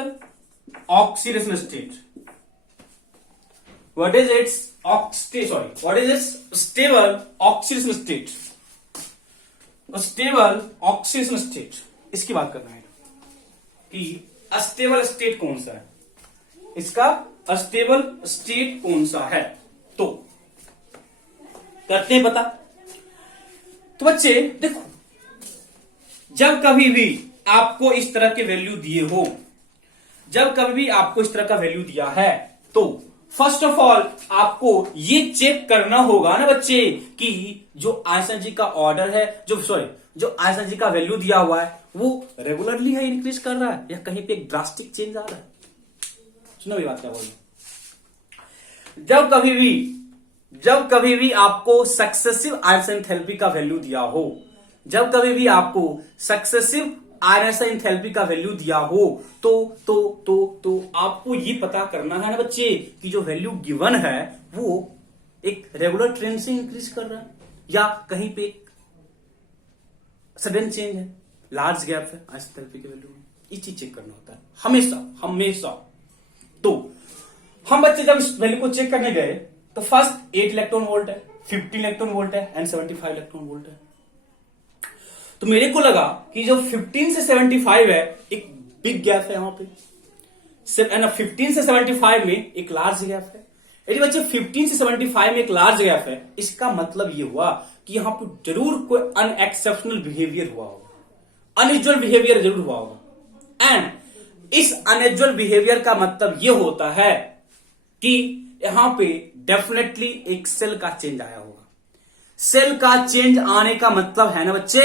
oxidation state? What is its stable oxidation state? Stable oxidation state, इसकी बात करना है कि स्टेबल स्टेट कौन सा है, इसका स्टेबल स्टेट कौन सा है। तो करते हैं पता। तो बच्चे देखो, जब कभी भी आपको इस तरह के वैल्यू दिए हो, जब कभी भी आपको इस तरह का वैल्यू दिया है, तो फर्स्ट ऑफ ऑल आपको ये चेक करना होगा ना बच्चे कि जो आयंस जी का ऑर्डर है, जो आयंस जी का वैल्यू दिया हुआ है वो रेगुलरली है, इंक्रीज कर रहा है, या कहीं पे एक ड्रास्टिक चेंज आ रहा है। सुनो मेरी बात क्या बोल रही हूं। जब कभी भी आपको सक्सेसिव आयंस एंथैल्पी का वैल्यू दिया हो, जब कभी भी आपको सक्सेसिव आयंस एंथैल्पी का वैल्यू दिया हो, तो आपको ये पता करना है ना बच्चे कि जो वैल्यू गिवन है वो एक रेगुलर ट्रेंड से इंक्रीज कर रहा है या कहीं पे एक सडन चेंज है, लार्ज गैप है आयंस एंथैल्पी के वैल्यू में। ये चीज चेक करना होता है हमेशा। तो हम बच्चे जब इस वैल्यू को चेक करने गए तो फर्स्ट 8 इलेक्ट्रॉन वोल्ट है, 15 इलेक्ट्रॉन वोल्ट है एंड 75 इलेक्ट्रॉन वोल्ट है। तो मेरे को लगा कि जो 15 से 75 है एक बिग गैप है यहां पे, 15 से 75 में एक लार्ज गैप है। यदि बच्चे 15 से 75 में एक लार्ज गैप है, इसका मतलब ये हुआ कि यहां पे जरूर कोई अनएक्सेप्शनल बिहेवियर हुआ होगा, अनयूजुअल बिहेवियर जरूर हुआ होगा। एंड इस अनयूजुअल बिहेवियर का मतलब ये होता है कि यहां पे डेफिनेटली एक सेल का चेंज आया होगा। सेल का चेंज आने का मतलब है ना बच्चे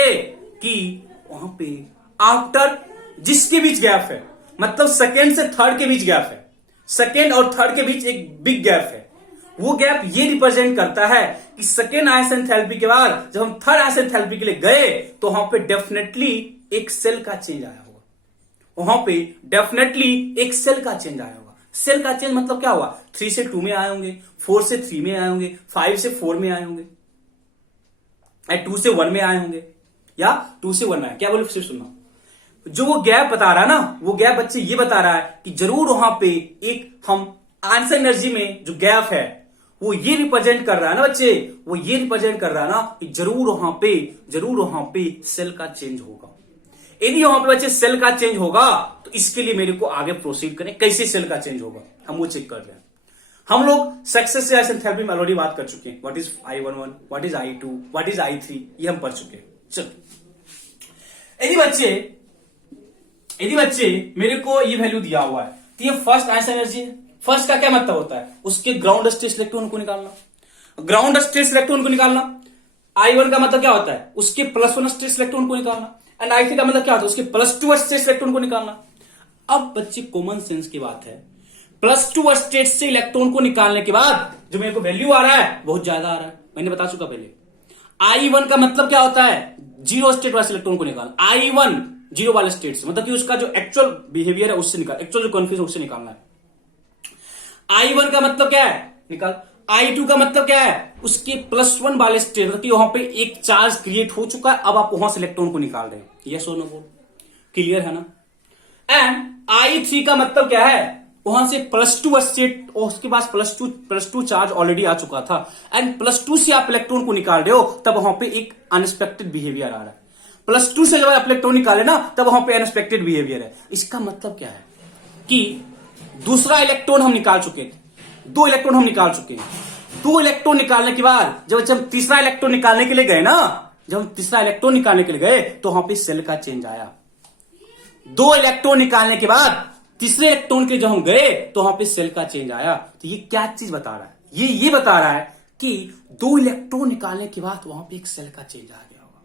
कि वहां पे आफ्टर जिसके बीच गैप है, मतलब सेकेंड से थर्ड के बीच गैप है, सेकेंड और थर्ड के बीच एक बिग गैप है, वो गैप ये रिप्रेजेंट करता है कि सेकेंड आयंस एंथैल्पी के बाद जब हम थर्ड आयंस एंथैल्पी के लिए गए तो वहां पे डेफिनेटली एक सेल का चेंज आया होगा, वहां पे डेफिनेटली एक सेल का चेंज आया होगा। सेल का चेंज मतलब क्या हुआ, 3 से 2 में आए होंगे, 4 से 3 में आए होंगे, 5 से 4 में आए होंगे, 2 से 1 में आए होंगे, या 2 से 1 में आए। क्या बोले फिर सुनना, जो वो गैप बता रहा है ना, वो गैप बच्चे ये बता रहा है कि जरूर वहां पे एक हम आंसर एनर्जी में जो गैप है वो ये रिप्रेजेंट कर रहा है ना बच्चे, वो ये रिप्रेजेंट कर रहा है ना कि जरूर वहां पे सेल का चेंज होगा। यदि वहां पे बच्चे सेल का चेंज होगा तो इसके लिए मेरे को आगे प्रोसीड करें, कैसे सेल का चेंज होगा हम वो चेक कर रहे हैं। हम लोग सक्सेसिव आयंस एंथैल्पी में ऑलरेडी बात कर चुके हैं, what is I11, what is I2, what is I3, ये हम पढ़ चुके हैं। चलो, यदि बच्चे मेरे को ये वैल्यू दिया हुआ है तो ये फर्स्ट आयंस एनर्जी है। फर्स्ट का क्या मतलब होता है, उसके ग्राउंड स्टेट इलेक्ट्रॉन को निकालना, ग्राउंड स्टेट इलेक्ट्रॉन को निकालना। I1 का मतलब क्या होता है, उसके +1 स्टेट इलेक्ट्रॉन को निकालना, एंड I3 का मतलब क्या होता है, उसके +2 स्टेट इलेक्ट्रॉन को निकालना। अब बच्चे कॉमन सेंस की बात है, +2 स्टेट से इलेक्ट्रॉन को निकालने के बाद जो मेरे को वैल्यू आ रहा है बहुत ज्यादा आ रहा है, मैंने बता चुका पहले। I1 का मतलब क्या होता है, 0 स्टेट वाले इलेक्ट्रॉन को निकाल, I1 0 वाले स्टेट से, मतलब कि उसका जो एक्चुअल बिहेवियर है उससे निकाल, एक्चुअल जो कॉन्फ्यूज है उससे निकालना है। I1 का मतलब क्या है, निकाल। I2 का मतलब क्या है, उसके +1 वाले स्टेट, मतलब कि वहां पे एक चार्ज क्रिएट हो चुका है, अब आप वहां से इलेक्ट्रॉन को निकाल रहे हैं। यस और नो बोल, क्लियर है ना। एंड I3 का मतलब क्या है, वहां से +2 स्टेट, उसके पास +2 चार्ज ऑलरेडी आ चुका था, एंड +2 से आप इलेक्ट्रॉन को निकाल रहे हो, तब वहां पे एक अनएक्सपेक्टेड बिहेवियर आ रहा है। +2 से जब आप इलेक्ट्रॉन निकाले ना, तब वहां पे अनएक्सपेक्टेड बिहेवियर है। इसका मतलब क्या है कि दूसरा इलेक्ट्रॉन हम निकाल चुके थे, 2 इलेक्ट्रॉन हम निकाल चुके हैं। 2 इलेक्ट्रॉन निकालने के बाद जब हम तीसरा इलेक्ट्रॉन निकालने के लिए गए ना, जब हम तीसरा इलेक्ट्रॉन निकालने के लिए गए तो वहां पे सेल का चेंज आया। 2 इलेक्ट्रॉन निकालने के बाद तीसरे इलेक्ट्रॉन के जब हम गए तो वहां पे सेल का चेंज आया। तो ये क्या चीज बता रहा है, ये बता रहा है कि 2 इलेक्ट्रॉन निकालने के बाद वहां पे एक सेल का चेंज आ गया होगा।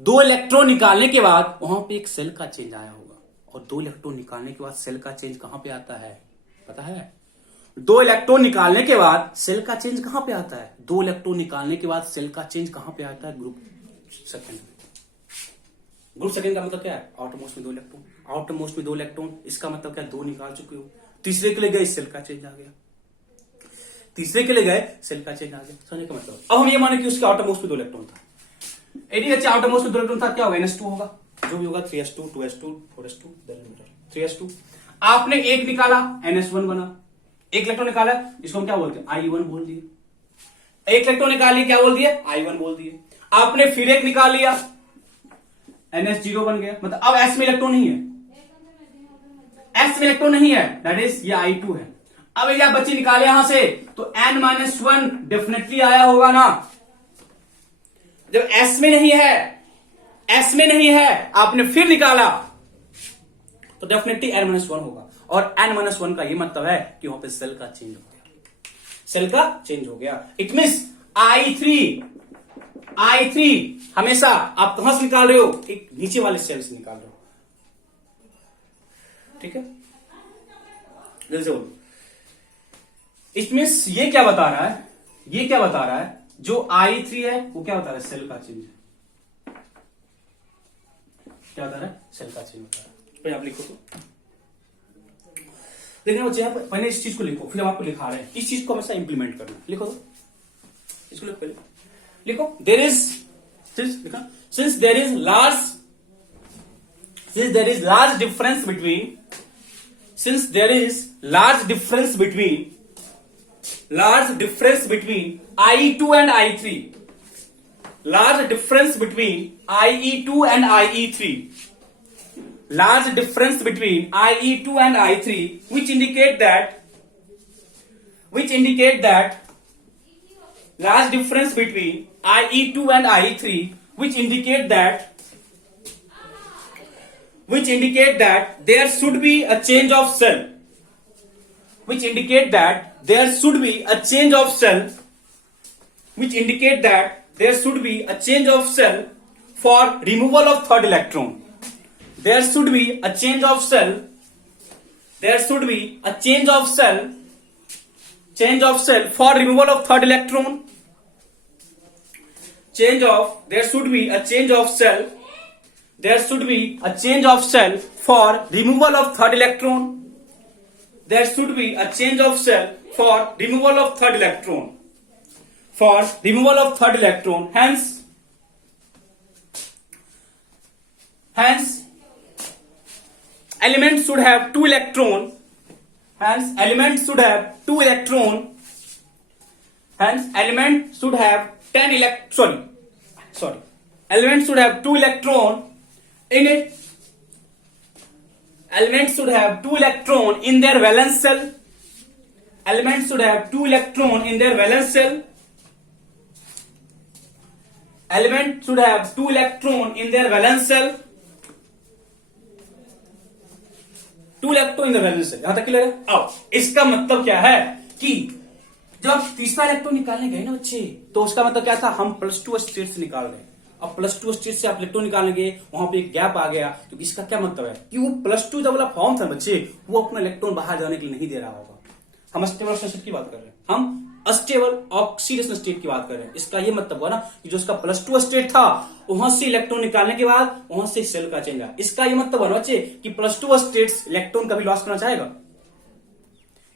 2 इलेक्ट्रॉन निकालने के बाद वहां पे एक सेल का चेंज आया होगा। और 2 इलेक्ट्रॉन निकालने के बाद सेल का चेंज कहां पे आता है, पता है? 2 इलेक्ट्रॉन निकालने के बाद सेल का चेंज कहां पे आता है? 2 इलेक्ट्रॉन निकालने के बाद सेल का चेंज कहां पे आता है? Group second. ग्रुप सेकंड का मतलब क्या है? आउटरमोस्ट में 2 इलेक्ट्रॉन, आउटरमोस्ट में 2 इलेक्ट्रॉन, इसका मतलब क्या, 2 निकाल चुके हो, तीसरे के लिए गए सेल का चेंज आ गया, तीसरे के लिए गए सेल का चेंज आ गया। समझने का मतलब, अब हम ये माने कि उसके आउटरमोस्ट में 2 इलेक्ट्रॉन था, यदि अच्छा आउटरमोस्ट में 2 इलेक्ट्रॉन था, क्या होगा, NS2 होगा, जो भी होगा 3s2 2s2 4s2 3s2। आपने एक निकाला, NS1 बना, एक इलेक्ट्रॉन निकाला, इसको हम क्या बोलते हैं, I1 बोल दिए। एक इलेक्ट्रॉन निकाली, क्या बोल दिए, I1 बोल दिए। आपने फिर एक निकाल लिया, NS0 बन गया, मतलब अब S में इलेक्ट्रॉन नहीं है, S में इलेक्ट्रॉन नहीं है, दैट इज ये I2 है। अब यदि आप बच्चे निकाले यहां से तो N-1 डेफिनेटली आया होगा ना। जब S में नहीं है, S में नहीं है, आपने फिर निकाला तो डेफिनेटली N-1 होगा। और N-1 का ये मतलब है कि वहां पे सेल का चेंज हो गया, सेल का चेंज हो गया। इट मींस I3 हमेशा आप कहां से निकाल रहे हो, एक नीचे वाले सेल से निकाल रहे हो, ठीक है। जल्दी से बोलो। इट मींस ये क्या बता रहा है, ये क्या बता रहा है, जो I3 है वो क्या बता रहा है, सेल का चेंज। क्या बता रहा है, सेल का चेंज बता रहा है। तो आप लिखो तो, लेकिन बच्चे पहले इस चीज को लिखो, फिर हम आपको लिखा रहे हैं, इस चीज को हमेशा इंप्लीमेंट करना। लिखो तो, इसको लिखो पहले, लिखो there is, since there is large difference between IE2 and I3, large difference between IE2 and IE3, large difference between IE2 and I3, which indicate that large difference between IE2 and IE3, which indicate that there should be a change of cell, which indicate that there should be a change of cell, which indicate that there should be a change of cell for removal of third electron. There should be a change of cell, there should be a change of cell for removal of third electron. There should be a change of cell for removal of third electron. There should be a change of cell for removal of third electron. Hence element should have 2 electron. Element should have 2 electron in it. Elements should have 2 electron in their valence cell. Elements should have 2 electron in their valence cell. Element should have 2 electron in their valence cell. 2 electron in the valence cell, यहां तक clear है। अब इसका मतलब क्या है कि जब आप तीसरा इलेक्ट्रॉन निकालने गए ना बच्चे, तो उसका मतलब क्या था, हम +2 स्टेट से निकाल रहे हैं। अब +2 स्टेट से आप इलेक्ट्रॉन निकालेंगे, वहां पे एक गैप आ गया, तो इसका क्या मतलब है कि वो +2 जब वाला फॉर्म था बच्चे, वो अपना इलेक्ट्रॉन बाहर जाने के लिए नहीं दे रहा होगा। हम स्टेबल स्टेट की बात कर रहे हैं, हम अस्टेबल ऑक्सीडेशन स्टेट की बात कर रहे हैं। इसका ये मतलब हुआ ना कि जो उसका +2 स्टेट था, वहां से इलेक्ट्रॉन निकालने के बाद वहां से सेल का चेंज आया। इसका ये मतलब हुआ ना बच्चे कि +2 स्टेट्स इलेक्ट्रॉन कभी लॉस करना चाहेगा।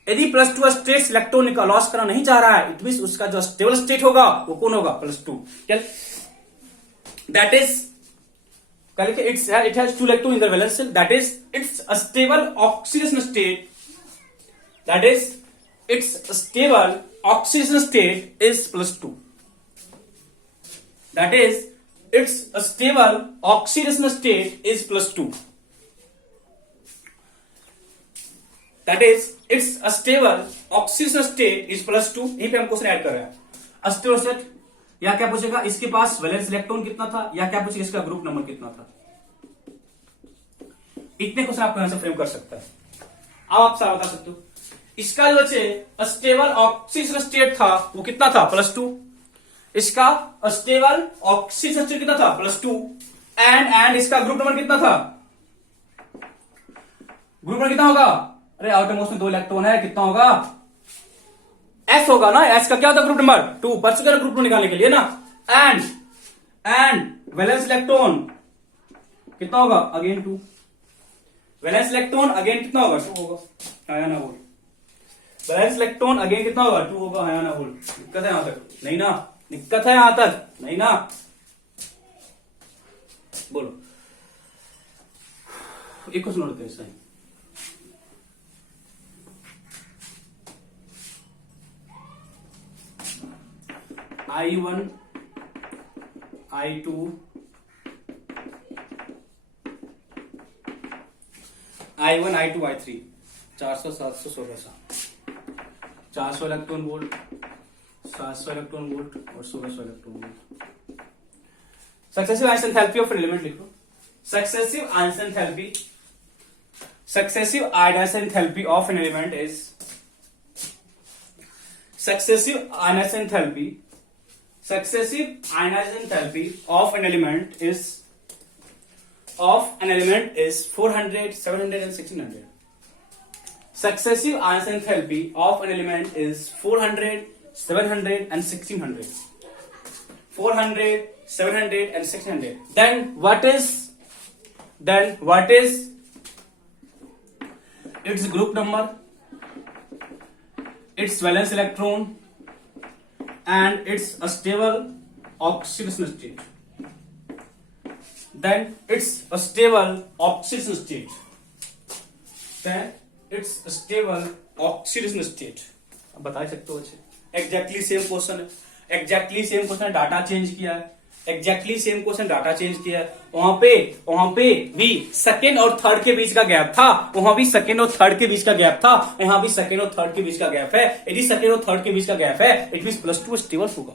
यदि +2 स्टेट्स इलेक्ट्रॉन का लॉस करना नहीं चाह रहा है, इट मींस उसका जो स्टेबल स्टेट होगा वो कौन होगा, +2। That is it has 2 electron in the valence shell, that is its stable oxidation state, that is its stable oxidation state is +2, that is its stable oxidation state is +2, that is its stable oxidation state is +2। यहीं पे हम question add कर रहे हैं। Stable state या क्या पूछेगा, इसके पास वैलेंस इलेक्ट्रॉन कितना था, या क्या पूछेगा इसका ग्रुप नंबर कितना था। इतने क्वेश्चन आपको यहां से फ्रेम कर सकता है। अब आप सारा बता सकते हो। इसका जो बच्चे स्टेबल ऑक्सीजन स्टेट था वो कितना था, +2। इसका स्टेबल ऑक्सीजन स्टेट कितना था, +2। एंड इसका ग्रुप नंबर कितना था, ग्रुप नंबर कितना होगा, अरे आउटरमोस्ट में 2 इलेक्ट्रॉन है, कितना होगा, S होगा ना। S का क्या होता है ग्रुप नंबर 2, पर्टिकुलर ग्रुप निकालने के लिए ना। एंड वैलेंस इलेक्ट्रॉन कितना होगा, अगेन 2। वैलेंस इलेक्ट्रॉन अगेन कितना होगा, 2 होगा, हाँ या ना बोल। वैलेंस इलेक्ट्रॉन अगेन कितना होगा, 2 होगा, हाँ या ना बोल। दिक्कत है यहां तक, नहीं ना, दिक्कत है यहां तक, नहीं ना, बोलो। एक क्वेश्चन और देते हैं। I1 I2 I3 400 700 1600 400 electron volt, 700 electron volt और 1600 electron volt. Successive ions enthalpy of element लिखो। Successive ions enthalpy, successive ions enthalpy of an element is, successive ionization enthalpy, successive ionization enthalpy of an element is 400, 700 and 1600. Successive ionization enthalpy of an element is 400, 700 and 1600. 400, 700 and 600. Then what is its group number, its valence electron and its stable oxidation state. Then its stable oxidation state. Then its stable oxidation state. अब बता सकते हो अच्छे। Exactly same question है, exactly same question, data change किया है, exactly same question, data change किया है। वहां पे भी सेकेंड और थर्ड के बीच का गैप था, वहां भी सेकेंड और थर्ड के बीच का गैप था, यहां भी सेकेंड और थर्ड के बीच का गैप है। यदि सेकेंड और थर्ड के बीच का गैप है, इट मींस +2 स्टेबल होगा।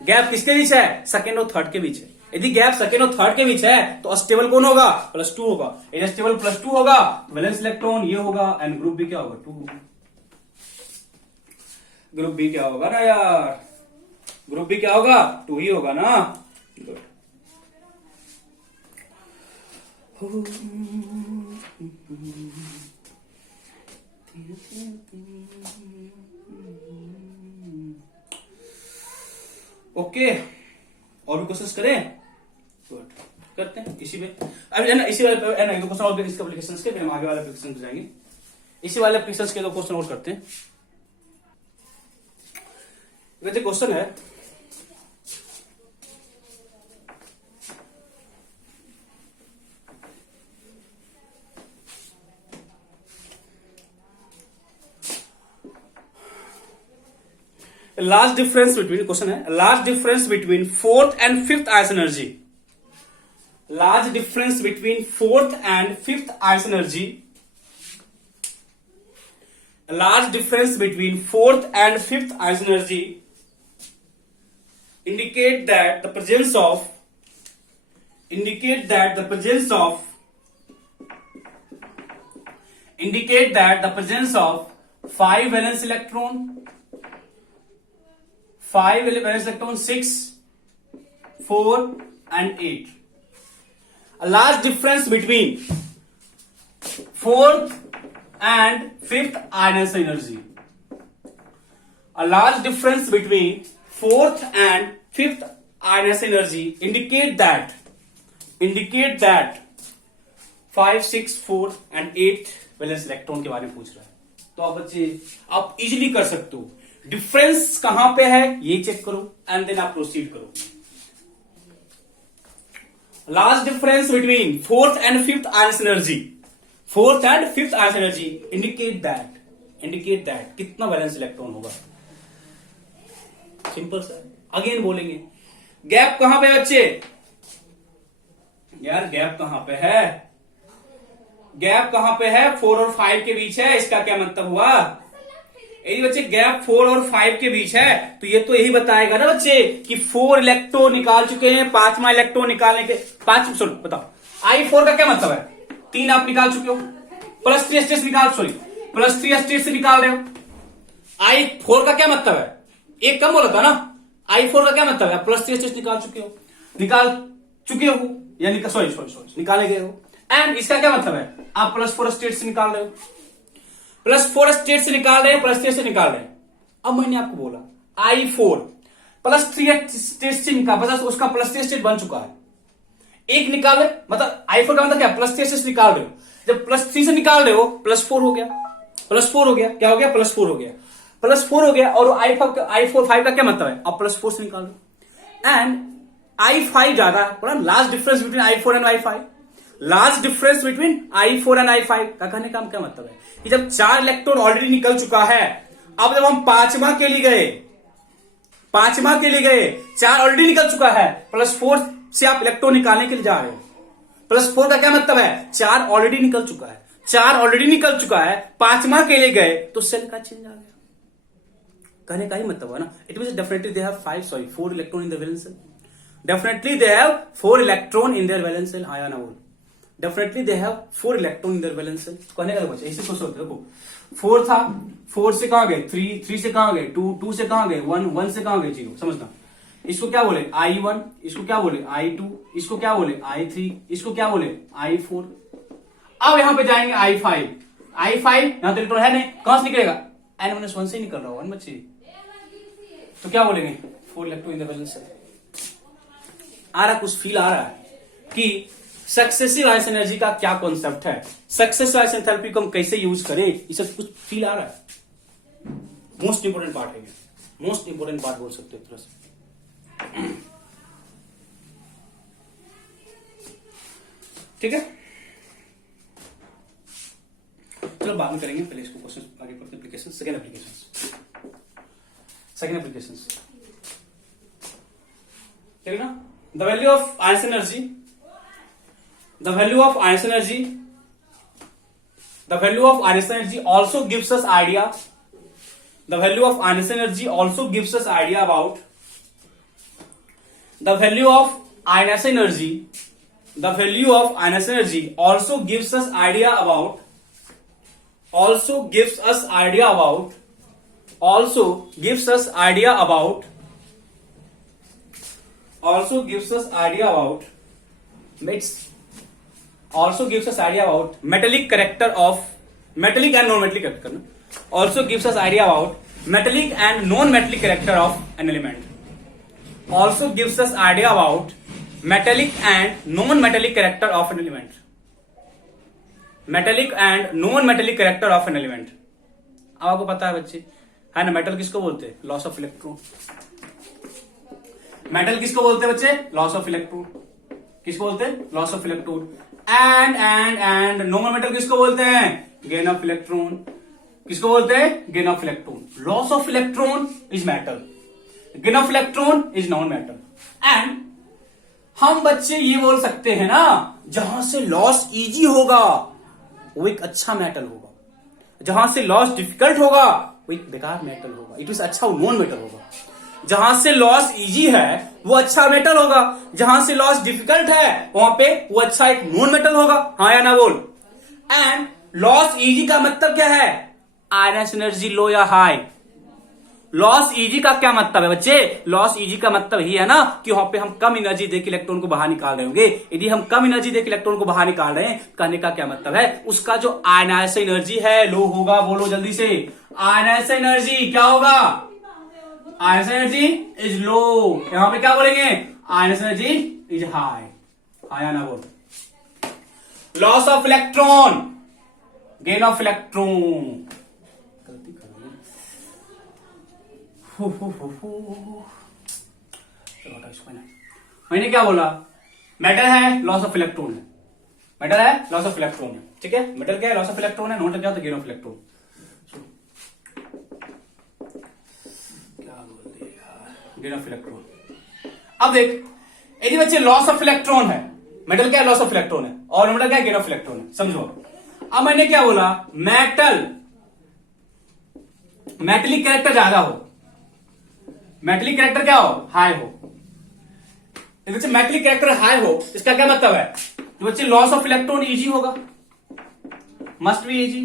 गैप किसके बीच है, सेकेंड और थर्ड के बीच है। यदि गैप सेकेंड और थर्ड के बीच है तो स्टेबल कौन होगा, +2 होगा। यदि स्टेबल +2 होगा, वैलेंस इलेक्ट्रॉन ये होगा एंड ग्रुप बी क्या होगा, 2 होगा। ग्रुप बी क्या होगा ना यार, ग्रुप बी क्या होगा, 2 ही होगा ना। ओके, और भी क्वेश्चंस करें, करते हैं इसी पे। अब है ना, इसी वाले है ना, दो क्वेश्चन और इसके एप्लीकेशंस के, फिर हम आगे वाले एप्लीकेशन पे जाएंगे। इसी वाले एप्लीकेशंस के 2 क्वेश्चन और करते हैं। वैसे क्वेश्चन है, लार्ज डिफरेंस बिटवीन, क्वेश्चन है large difference between 4th and 5th ion energy, large difference between 4th and 5th ion energy, a large difference between 4th and 5th ion energy indicate that the presence of 5 valence electron 5 valence electron, 6, 4 and 8. A large difference between fourth and fifth ionization energy. A large difference between fourth and fifth ionization energy indicate that 5, 6, 4 and 8 valence electron के बारे में पूछ रहा है। तो आप बच्चे आप इजीली कर सकते हो, डिफरेंस कहां पे है ये चेक करो एंड देन आप प्रोसीड करो। Large difference between fourth and fifth ion energy, fourth and fifth ion energy indicate that कितना वैलेंस इलेक्ट्रॉन होगा। सिंपल सर, अगेन बोलेंगे गैप कहां पे बच्चे, यार गैप कहां पे है, गैप कहां पे है, 4 और 5 के बीच है। इसका क्या मतलब हुआ, यदि बच्चे गैप 4 और 5 के बीच है तो ये तो यही बताएगा ना बच्चे कि 4 इलेक्ट्रॉन निकाल चुके हैं, 5वां इलेक्ट्रॉन निकालने के 5, सॉरी बताओ I4 का क्या मतलब है, 3 आप निकाल चुके हो, प्लस 3 स्टेट निकाल, सॉरी प्लस 3 स्टेट से निकाल रहे हो। I4 का क्या मतलब है, एक कम बोला था ना, I4 का क्या मतलब है, प्लस 3 स्टेट निकाल चुके हो या सॉरी निकाले गए हो। एंड इसका क्या मतलब है, आप प्लस 4 स्टेट से निकाल रहे हो, प्लस 4 स्टेट से निकाल रहे हैं, प्लस 3 से निकाल रहे हैं। अब मैंने आपको बोला I4 प्लस 3 स्टेट से निकाल, बस उसका प्लस 3 स्टेट बन चुका है, एक निकाल रहे, मतलब I4 का मतलब क्या, प्लस 3 से निकाल रहे हो, जब प्लस 3 से निकाल रहे हो प्लस 4 हो गया, क्या हो गया, प्लस 4 हो गया। और I4 5 का क्या मतलब है, आप प्लस 4 से निकाल रहे हो। एंड I5 ज्यादा है, large difference between I4 and I5, large difference between I4 and I5 का कहने का क्या मतलब है कि जब 4 इलेक्ट्रॉन ऑलरेडी निकल चुका है, अब जब हम पांचवा के लिए गए 4 ऑलरेडी निकल चुका है, प्लस 4 से आप इलेक्ट्रॉन निकालने के लिए जा रहे हो। प्लस 4 का क्या मतलब है, 4 ऑलरेडी निकल चुका है, पांचवा के लिए गए तो सेल का चेंज आ गया, कहने का ही मतलब है ना। It means definitely they have 4 electron in the valence cell, definitely they have 4 electron in their valence shell, हाँ या ना बोल, definitely they have 4 electron in their valence shell. कहने का बच्चा ऐसे सोच सकते हो, देखो 4 था, 4 से कहां गए 3 से कहां गए 2 से कहां गए 1 से कहां गए 0, समझना। इसको क्या बोले I1, इसको क्या बोले I2, इसको क्या बोले I3, इसको क्या बोले I4। अब यहां पे जाएंगे I5 यहां तो इलेक्ट्रॉन है नहीं, कहां से निकलेगा, n-1 से ही निकल रहा होगा ना बच्चे, तो क्या बोलेंगे 4 electron in the valence shell. आ रहा, कुछ फील आ रहा है कि सक्सेसिव आयन एनर्जी का क्या कॉन्सेप्ट है, सक्सेसिव आयन एंथैल्पी को हम कैसे यूज करें, ये सब कुछ फील आ रहा है। मोस्ट इंपोर्टेंट पार्ट है ये, मोस्ट इंपोर्टेंट पार्ट बोल सकते हो तरह से। ठीक है, चलो बाद में करेंगे, पहले इसको क्वेश्चन आगे पढ़ते, एप्लीकेशन सेकेंड एप्लीकेशन ठीक है ना। The value of ion energy, the value of ionization energy also gives us idea, the value of ionization energy also gives us idea about the value of ionization energy, the value of ionization energy also gives us idea about metallic character of metallic and non-metallic character, also gives us idea about metallic and non-metallic character of an element, also gives us idea about metallic and non-metallic character of an element, metallic and non-metallic character of an element। अब आपको पता है बच्चे, है ना, metal किसको बोलते हैं, लॉस ऑफ इलेक्ट्रॉन। मेटल किसको बोलते हैं बच्चे, लॉस ऑफ इलेक्ट्रॉन, किसको बोलते हैं, loss of electron. And non metal किसको बोलते हैं, गेन ऑफ इलेक्ट्रॉन, किसको बोलते हैं, gain of electron. Loss of electron is metal, gain of electron is non metal. And हम बच्चे ये बोल सकते हैं ना, जहां से लॉस इजी होगा वो एक अच्छा मेटल होगा, जहां से लॉस डिफिकल्ट होगा वो एक बेकार मेटल होगा, इट इज अच्छा नॉन मेटल होगा। जहां से लॉस इजी है वो अच्छा मेटल होगा, जहां से लॉस डिफिकल्ट है वहां पे वो अच्छा एक नॉन मेटल होगा, हाँ या ना बोल। एंड लॉस इजी का मतलब क्या है, आयन एनर्जी लो या हाई, लॉस ईजी का क्या मतलब है बच्चे? लॉस ईजी का मतलब ही है ना कि वहां पे हम कम एनर्जी देके इलेक्ट्रॉन को बाहर निकाल रहे होंगे। यदि हम कम एनर्जी देके इलेक्ट्रॉन को बाहर निकाल रहे हैं, कहने का क्या मतलब है? उसका जो आयनाइजेशन एनर्जी है लो होगा। बोलो जल्दी से, आयनाइजेशन एनर्जी क्या होगा? Ionization energy is low. यहां पे क्या बोलेंगे? Ionization energy is high. High आना बोल। Loss of electron, gain of electron. मैंने क्या बोला? मेटल है, लॉस ऑफ इलेक्ट्रॉन है। मेटल है, लॉस ऑफ इलेक्ट्रॉन है। ठीक है, मेटल क्या है? लॉस ऑफ इलेक्ट्रॉन है। नॉन क्या होता है? Gain of electron. क्या बोल दिया? Gain of electron. अब देख, यदि बच्चे लॉस ऑफ इलेक्ट्रॉन है, मेटल क्या है? लॉस ऑफ इलेक्ट्रॉन है, और मेटल क्या है? गेन ऑफ इलेक्ट्रॉन है। समझो। अब मैंने क्या बोला? मेटलिक कैरेक्टर ज्यादा हो, मेटलिक कैरेक्टर क्या हो? हाई हो। बच्चे मेटलिक कैरेक्टर हाई हो, इसका क्या मतलब है? तो बच्चे लॉस ऑफ इलेक्ट्रॉन इजी होगा, मस्ट बी इजी।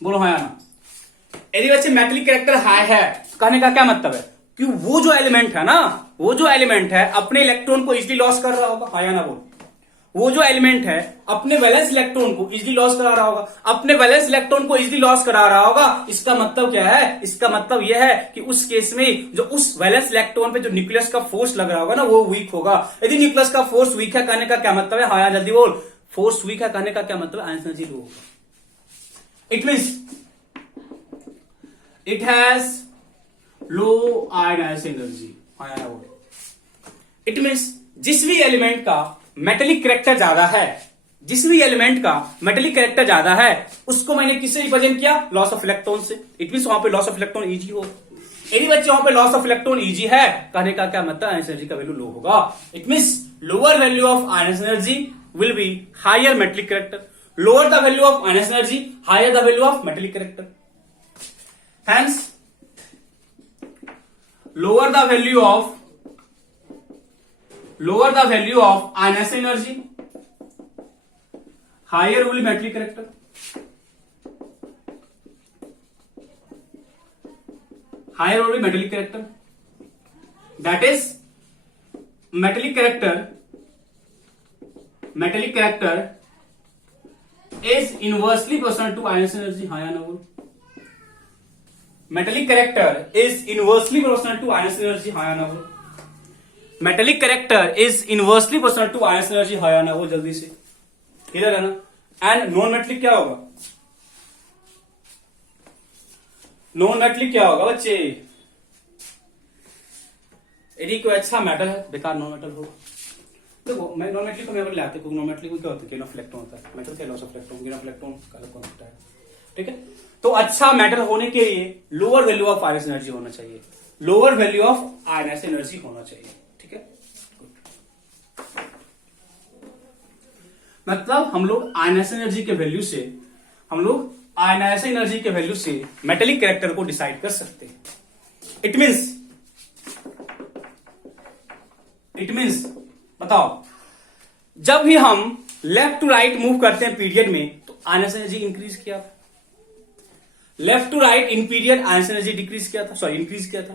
बोलो हाँ या ना? यदि बच्चे मेटलिक कैरेक्टर हाई है, तो कहने का क्या मतलब है? कि वो जो एलिमेंट है ना, वो जो एलिमेंट है अपने इलेक्ट्रॉन को इजीली लॉस कर रहा होगा। हाँ या ना बोल? वो जो एलिमेंट है अपने वैलेंस इलेक्ट्रॉन को इजीली लॉस करा रहा होगा, अपने वैलेंस इलेक्ट्रॉन को इजीली लॉस करा रहा होगा। इसका मतलब क्या है? इसका मतलब यह है कि उस केस में जो उस वैलेंस इलेक्ट्रॉन पे जो न्यूक्लियस का फोर्स लग रहा होगा ना, वो वीक होगा। यदि न्यूक्लियस का फोर्स वीक है, कहने का क्या मतलब है? हाँ या जल्दी बोल। फोर्स वीक है, कहने का क्या मतलब है? आयनाइजेशन एनर्जी लो होगा। It means it has low ionization energy. हाँ या बोल। इट मींस जिस भी एलिमेंट का मेटेलिक कैरेक्टर ज्यादा है, जिस भी एलिमेंट का मेटेलिक कैरेक्टर ज्यादा है, उसको मैंने किससे रिप्रेजेंट किया? लॉस ऑफ इलेक्ट्रॉन से। इट मींस वहां पे लॉस ऑफ इलेक्ट्रॉन इजी हो। यदि बच्चे वहां पे लॉस ऑफ इलेक्ट्रॉन इजी है, कहने का क्या मतलब? आयनाइजेशन एनर्जी का वैल्यू लो होगा। It means lower value of ionization energy will be higher metallic character. Lower the value of ionization energy, higher the value of metallic character. Hence lower the value of ionization energy, higher will be metallic character. Higher will be metallic character. That is metallic character is inversely proportional to ionization energy. हाँ या ना बोल? Metallic character is inversely proportional to ionization energy. हाँ या ना बोल? Metallic character is inversely proportional to ionization energy. हाँ या ना बोल जल्दी से? क्लियर है ना? एंड नॉन मेटेलिक क्या होगा? नॉन मेटेलिक क्या होगा बच्चे? यदि कोई अच्छा मेटल है, बेकार नॉन मेटल होगा। देखो मैं नॉन मेटेलिक को मैं ले आते, क्योंकि नॉन मेटेलिक में क्या होता है? गेन ऑफ इलेक्ट्रॉन होता है। मेटल क्या? Loss of electron. Gain of electron का अलग कॉन्सेप्ट है। ठीक है, तो अच्छा मेटल होने के लिए lower value of ionization energy होना चाहिए, lower value of ionization energy होना चाहिए। ठीक है, मतलब हम लोग आयनाइजेशन एनर्जी के वैल्यू से, हम लोग आयनाइजेशन एनर्जी के वैल्यू से मेटेलिक कैरेक्टर को डिसाइड कर सकते हैं। इट मीन्स बताओ, जब भी हम लेफ्ट टू राइट मूव करते हैं पीरियड में, तो आयनाइजेशन एनर्जी इंक्रीज किया था। Left to right in period ionization energy decrease किया था, सॉरी इंक्रीज किया था।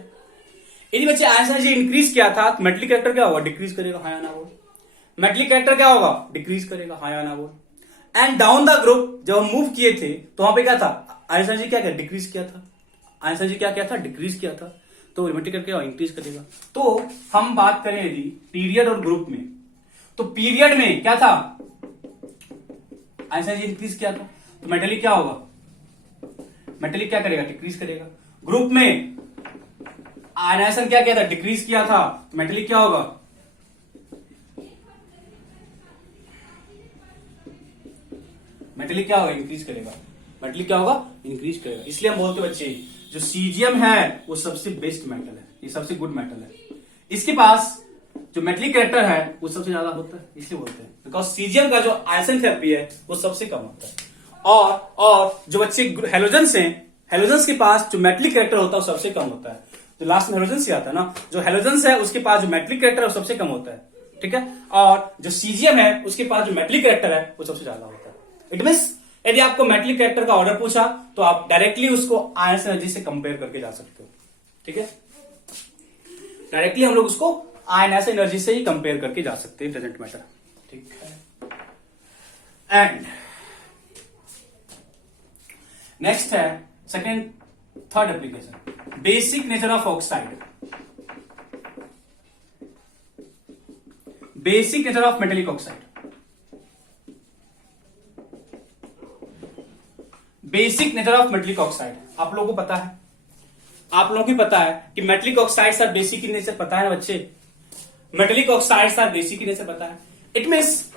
यदि बच्चे आयनाइजेशन एनर्जी इंक्रीज किया था, तो मेटेलिक कैरेक्टर क्या होगा? डिक्रीज करेगा। हाँ या ना बोल? मेटेलिक कैरेक्टर क्या होगा? डिक्रीज करेगा। हाँ या ना बोल? एंड डाउन द ग्रुप जब हम मूव किए थे, तो वहां पे क्या था? आयनाइजेशन एनर्जी क्या डिक्रीज किया था। आयनाइजेशन एनर्जी क्या था? डिक्रीज किया था। तो मेटेलिक कैरेक्टर क्या इंक्रीज करेगा। तो हम बात करें यदि पीरियड और ग्रुप में, तो पीरियड में क्या था? आयनाइजेशन एनर्जी इंक्रीज किया था, तो मेटेलिक क्या होगा? मेटेलिक क्या करेगा? डिक्रीज करेगा। ग्रुप में आयनाइजेशन क्या किया था? डिक्रीज किया था, मेटेलिक क्या होगा? मेटेलिक क्या होगा? इंक्रीज करेगा। मेटेलिक क्या होगा? इंक्रीज करेगा। इसलिए हम बोलते बच्चे, जो सीजियम है वो सबसे बेस्ट मेटल है, ये सबसे गुड मेटल है। इसके पास जो मेटेलिक कैरेक्टर है वो सबसे ज्यादा होता है, इसलिए बोलते हैं। बिकॉज सीजियम का जो आयसन थेरेपी है वो सबसे कम होता है। और जो बच्चे हेलोजेंस हैं, हेलोजेंस के पास जो मेटेलिक कैरेक्टर होता है वो सबसे कम होता है। जो लास्ट में हेलोजेंस ही आता है ना, जो हेलोजेंस है उसके पास जो मेटेलिक कैरेक्टर है वो सबसे कम होता है। ठीक है, और जो सीजियम है उसके पास जो मेटेलिक कैरेक्टर है वो सबसे ज्यादा होता है। इट मींस यदि आपको मेटलिक कैरेक्टर का ऑर्डर पूछा तो आप डायरेक्टली उसको आयनस एनर्जी से कंपेयर करके जा सकते हो। ठीक है, डायरेक्टली हम लोग उसको आयनस एनर्जी से ही कंपेयर करके जा सकते हैं, डजंट मैटर। ठीक है, एंड नेक्स्ट है second third application, basic nature of oxide, basic nature of metallic oxide. Basic nature of metallic oxide आप लोगों को पता है, आप लोगों को पता है कि metallic oxides are basic in nature, पता है ना बच्चे, metallic oxides are basic in nature, पता है। इट मींस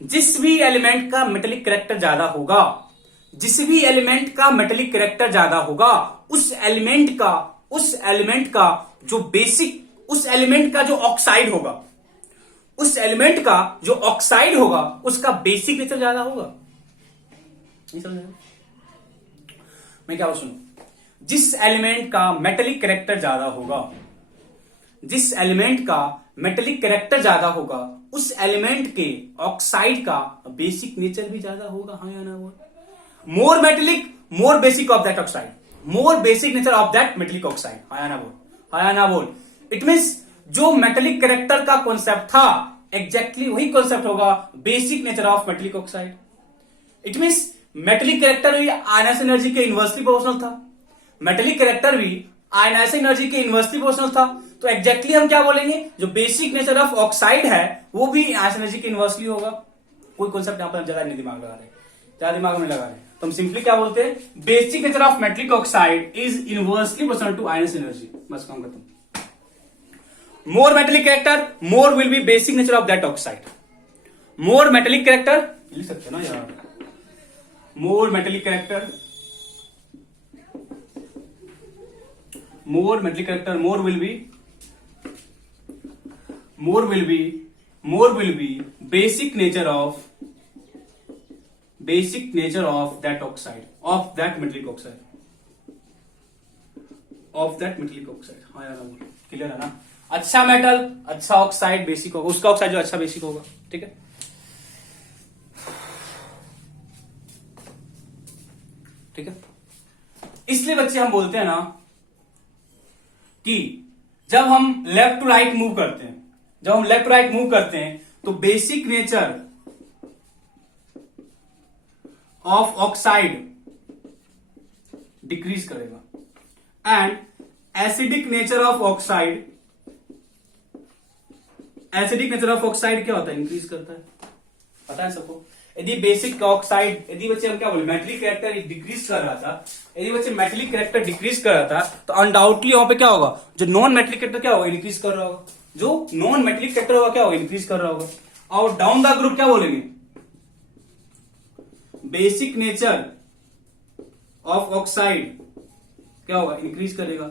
जिस भी एलिमेंट का मेटेलिक कैरेक्टर ज्यादा होगा, जिस भी एलिमेंट का मेटेलिक कैरेक्टर ज्यादा होगा, उस एलिमेंट का जो बेसिक, उस एलिमेंट का जो ऑक्साइड होगा, उस एलिमेंट का जो ऑक्साइड होगा उसका बेसिक नेचर ज्यादा होगा। नहीं समझ रहे? मैं क्या सुनो, जिस एलिमेंट का मेटेलिक कैरेक्टर ज्यादा होगा, जिस एलिमेंट का मेटेलिक कैरेक्टर ज्यादा होगा, उस एलिमेंट के ऑक्साइड का बेसिक नेचर भी ज्यादा होगा। हाँ या ना? वो more metallic more basic of that oxide, more basic nature of that metallic oxide. हाँ या ना बोल, हाँ या ना बोल। इट मीन्स जो मेटेलिक कैरेक्टर का कॉन्सेप्ट था एग्जैक्टली वही कॉन्सेप्ट होगा basic nature of metallic oxide. It means metallic character भी आयनस एनर्जी के इनवर्सली प्रोपोर्शनल था, मेटेलिक कैरेक्टर भी आयनस एनर्जी के इनवर्सली प्रोपोर्शनल था, तो एग्जैक्टली हम क्या बोलेंगे, जो बेसिक नेचर ऑफ ऑक्साइड है वो भी आयनस एनर्जी के इनवर्सली होगा। कोई कॉन्सेप्ट यहां पर ज्यादा नहीं दिमाग लगा रहे, ज्यादा दिमाग में लगा रहे, तो हम सिंपली क्या बोलते हैं, basic nature of metallic oxide is inversely proportional to ions energy. बस काम खत्म। More metallic character, more will be basic nature of that oxide. More metallic character, लिख सकते हैं ना यार, more metallic character, more metallic character, more will be basic nature of that oxide, of that metallic oxide, हाँ यार clear है ना? अच्छा मेटल अच्छा ऑक्साइड बेसिक होगा, उसका ऑक्साइड जो अच्छा बेसिक होगा। ठीक है, ठीक है। इसलिए बच्चे हम बोलते हैं ना कि जब हम लेफ्ट टू राइट मूव करते हैं, जब हम लेफ्ट टू राइट मूव करते हैं तो basic nature of oxide decrease करेगा and acidic nature of oxide, acidic nature of oxide क्या होता है, इंक्रीज करता है। पता है सबको? यदि बेसिक ऑक्साइड, यदि बच्चे हम क्या बोले, मेटेलिक कैरेक्टर डिक्रीज कर रहा था, यदि बच्चे मेटेलिक कैरेक्टर डिक्रीज कर रहा था तो अनडाउटली वहां पे क्या होगा, जो नॉन मेटेलिक कैरेक्टर क्या होगा, इंक्रीज कर रहा होगा, जो नॉन मेटेलिक कैरेक्टर होगा क्या होगा, इंक्रीज कर रहा होगा। और डाउन द ग्रुप क्या बोलेंगे, बेसिक नेचर ऑफ ऑक्साइड क्या होगा, इंक्रीज करेगा।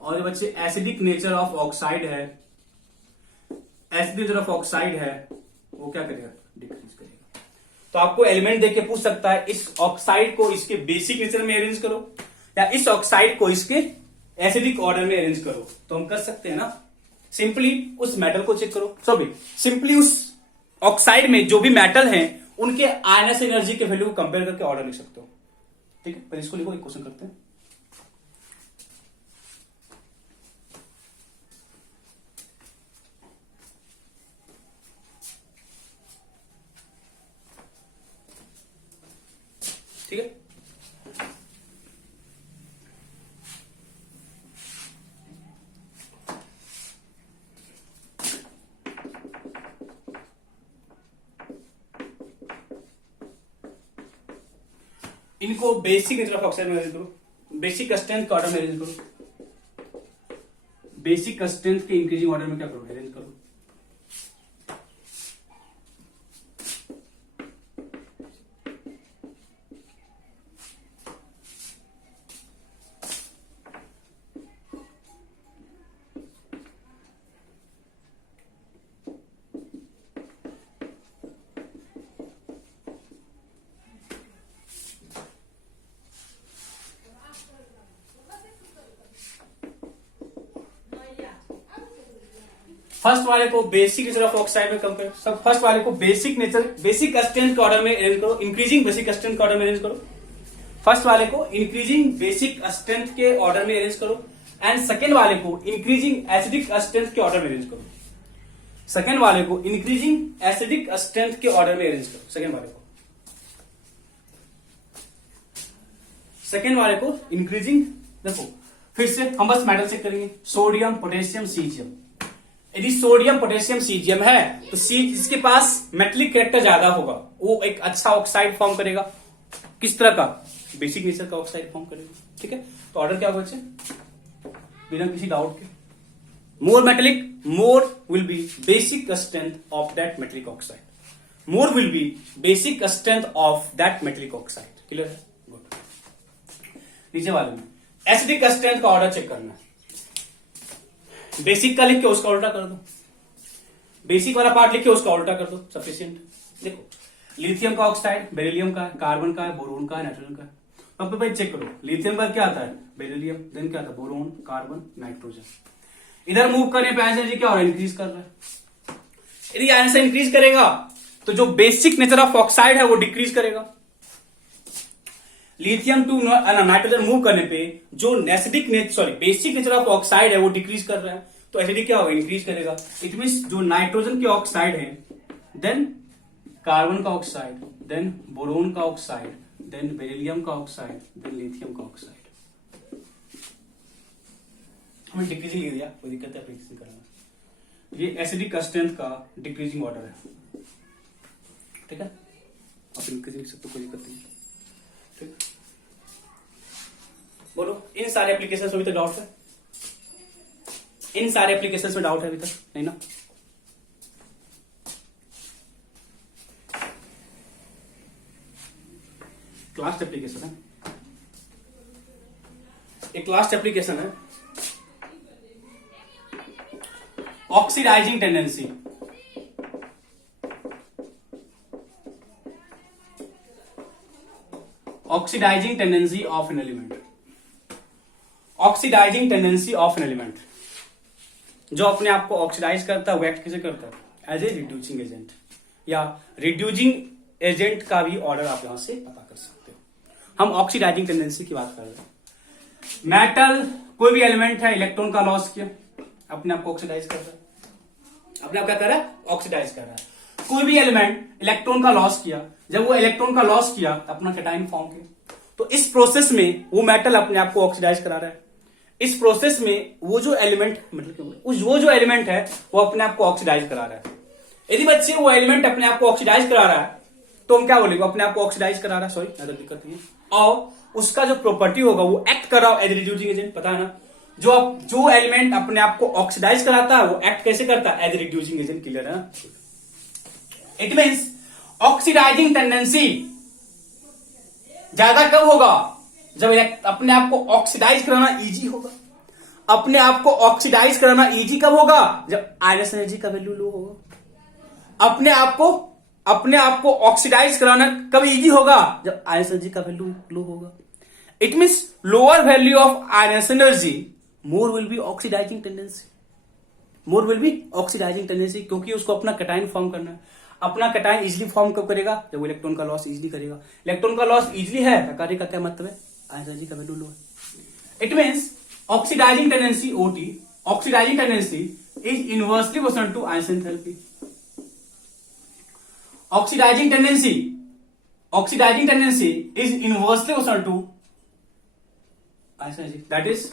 और ये बच्चे एसिडिक नेचर ऑफ ऑक्साइड है, एसिडिक नेचर ऑफ ऑक्साइड है, वो क्या करेगा, डिक्रीज करेगा। तो आपको एलिमेंट देख के पूछ सकता है इस ऑक्साइड को इसके बेसिक नेचर में अरेंज करो या इस ऑक्साइड को इसके एसिडिक ऑर्डर में अरेंज करो, तो हम कर सकते हैं ना। सिंपली उस मेटल को चेक करो, सॉरी सिंपली उस ऑक्साइड में जो भी मेटल हैं उनके आयनस एनर्जी के वैल्यू को कंपेयर करके ऑर्डर लिख सकते हो। ठीक है, पर इसको लिखो, एक क्वेश्चन करते हैं। ठीक है, इनको बेसिक नेचर ऑफ ऑक्साइड में अरेंज करो, बेसिक स्ट्रेंथ के ऑर्डर में अरेंज करो, बेसिक स्ट्रेंथ के इंक्रीजिंग ऑर्डर में क्या करो, अरेंज करो। फर्स्ट वाले को बेसिक नेचर ऑफ ऑक्साइड में कंपेयर, सब फर्स्ट वाले को बेसिक स्ट्रेंथ के ऑर्डर में अरेंज करो, इंक्रीजिंग बेसिक स्ट्रेंथ के ऑर्डर में अरेंज करो। फर्स्ट वाले को इंक्रीजिंग बेसिक स्ट्रेंथ के ऑर्डर में अरेंज करो एंड सेकेंड वाले को इंक्रीजिंग एसिडिक स्ट्रेंथ के ऑर्डर में अरेंज करो। सेकेंड वाले को इंक्रीजिंग एसिडिक स्ट्रेंथ के ऑर्डर में अरेंज करो। सेकेंड वाले को इंक्रीजिंग, देखो फिर से हम बस मेटल चेक करेंगे, सोडियम पोटेशियम सीजियम। यदि सोडियम पोटेशियम सीजियम है तो जिसके पास मेटलिक कैरेक्टर ज्यादा होगा वो एक अच्छा ऑक्साइड फॉर्म करेगा। किस तरह का? बेसिक नेचर का ऑक्साइड फॉर्म करेगा। ठीक है, तो ऑर्डर क्या होगा बच्चे, बिना किसी डाउट के? More metallic, more will be basic strength of that metallic oxide, more will be basic strength of that metallic oxide. Clear है? गुड। नीचे वाले में एसिडिक स्ट्रेंथ का ऑर्डर चेक करना है। बेसिक का लिख के उसका उल्टा कर दो, बेसिक वाला पार्ट लिख के उसका उल्टा कर दो, सफिशिएंट। देखो लिथियम का ऑक्साइड बेरिलियम का है, कार्बन का है, बोरोन का है, नाइट्रोजन का है। अब भाई चेक करो, लिथियम का क्या आता है? बेरिलियम, देन क्या आता है? Boron, carbon, nitrogen. इधर मूव करने पे आयन एनर्जी क्या हो रहा है? इंक्रीज कर रहा है। यदि आयन से इंक्रीज करेगा तो जो बेसिक नेचर ऑफ ऑक्साइड है वो डिक्रीज करेगा। लिथियम टू नाइट्रोजन मूव करने पे जो बेसिक नेचर ऑफ ऑक्साइड है वो डिक्रीज कर रहा है, तो एसिडिक क्या होगा? इंक्रीज करेगा। इट मीन्स जो नाइट्रोजन के ऑक्साइड है, देन कार्बन का ऑक्साइड, देन बोरोन का ऑक्साइड, देन बेरिलियम का ऑक्साइड, देन लिथियम का ऑक्साइड। हमें डिक्रीजिंग ले दिया, कोई दिक्कत है डिक्रीजिंग करना। ये एसिडिक स्ट्रेंथ का डिक्रीजिंग ऑर्डर है। ठीक है, आप इंक्रीजिंग लिख सकते हो, कोई दिक्कत नहीं। ठीक, बोलो इन सारे एप्लीकेशन अभी तक डाउट है? इन सारे एप्लीकेशन में डाउट है अभी तक? नहीं ना? लास्ट एप्लीकेशन है, एक लास्ट एप्लीकेशन है oxidizing tendency. Oxidizing tendency of an element. Oxidizing tendency of an element, जो अपने आप को ऑक्सीडाइज करता है वो एक्ट कैसे करता है? एज ए रिड्यूसिंग एजेंट, या रिड्यूसिंग एजेंट का भी ऑर्डर आप यहां से पता कर सकते हो। हम ऑक्सीडाइजिंग टेंडेंसी की बात कर रहे हैं। मेटल, कोई भी एलिमेंट है, इलेक्ट्रॉन का लॉस किया, अपने आप को ऑक्सीडाइज कर रहा है। अपने आप क्या कर रहा है? ऑक्सीडाइज कर रहा है। कोई भी एलिमेंट इलेक्ट्रॉन का लॉस किया, जब वो इलेक्ट्रॉन का लॉस किया अपना कैटायन फॉर्म किया, तो इस प्रोसेस में वो मेटल अपने आप को ऑक्सीडाइज करा रहा है। इस प्रोसेस में वो जो एलिमेंट है वो अपने आप को ऑक्सीडाइज करा रहा है। यदि बच्चे वो एलिमेंट अपने आप को ऑक्सीडाइज करा रहा है तो हम क्या बोलेंगे? अपने आप को ऑक्सीडाइज करा रहा है, सॉरी ज्यादा दिक्कत नहीं है। और उसका जो प्रॉपर्टी होगा वो एक्ट कर रहा है एज रिड्यूसिंग एजेंट, पता है ना? जो एलिमेंट अपने आप को ऑक्सीडाइज कराता है वो एक्ट कैसे करता है? As reducing agent. क्लियर है ना? इट मीन्स ऑक्सीडाइजिंग टेंडेंसी ज्यादा कब होगा? जब अपने आप को ऑक्सीडाइज कराना इजी होगा। अपने आप को ऑक्सीडाइज कराना इजी कब होगा? जब आयनस एनर्जी का वैल्यू लो होगा। अपने आप को ऑक्सीडाइज कराना कब इजी होगा? जब आयनस एनर्जी का वैल्यू लो होगा। It means lower value of ions energy, more will be oxidising tendency. More will be oxidising tendency, क्योंकि उसको अपना कैटायन फॉर्म करना है। अपना कैटायन इजीली फॉर्म कब करेगा? जब वो इलेक्ट्रॉन का लॉस इजीली करेगा। इलेक्ट्रॉन का लॉस इजीली है, कार्य का क्या मतलब है? आयनस एनर्जी का वैल्यू लो है। It means oxidizing tendency, OT, oxidizing tendency is inversely proportional to ion enthalpy. Oxidizing tendency is inversely proportional to ion energy, that is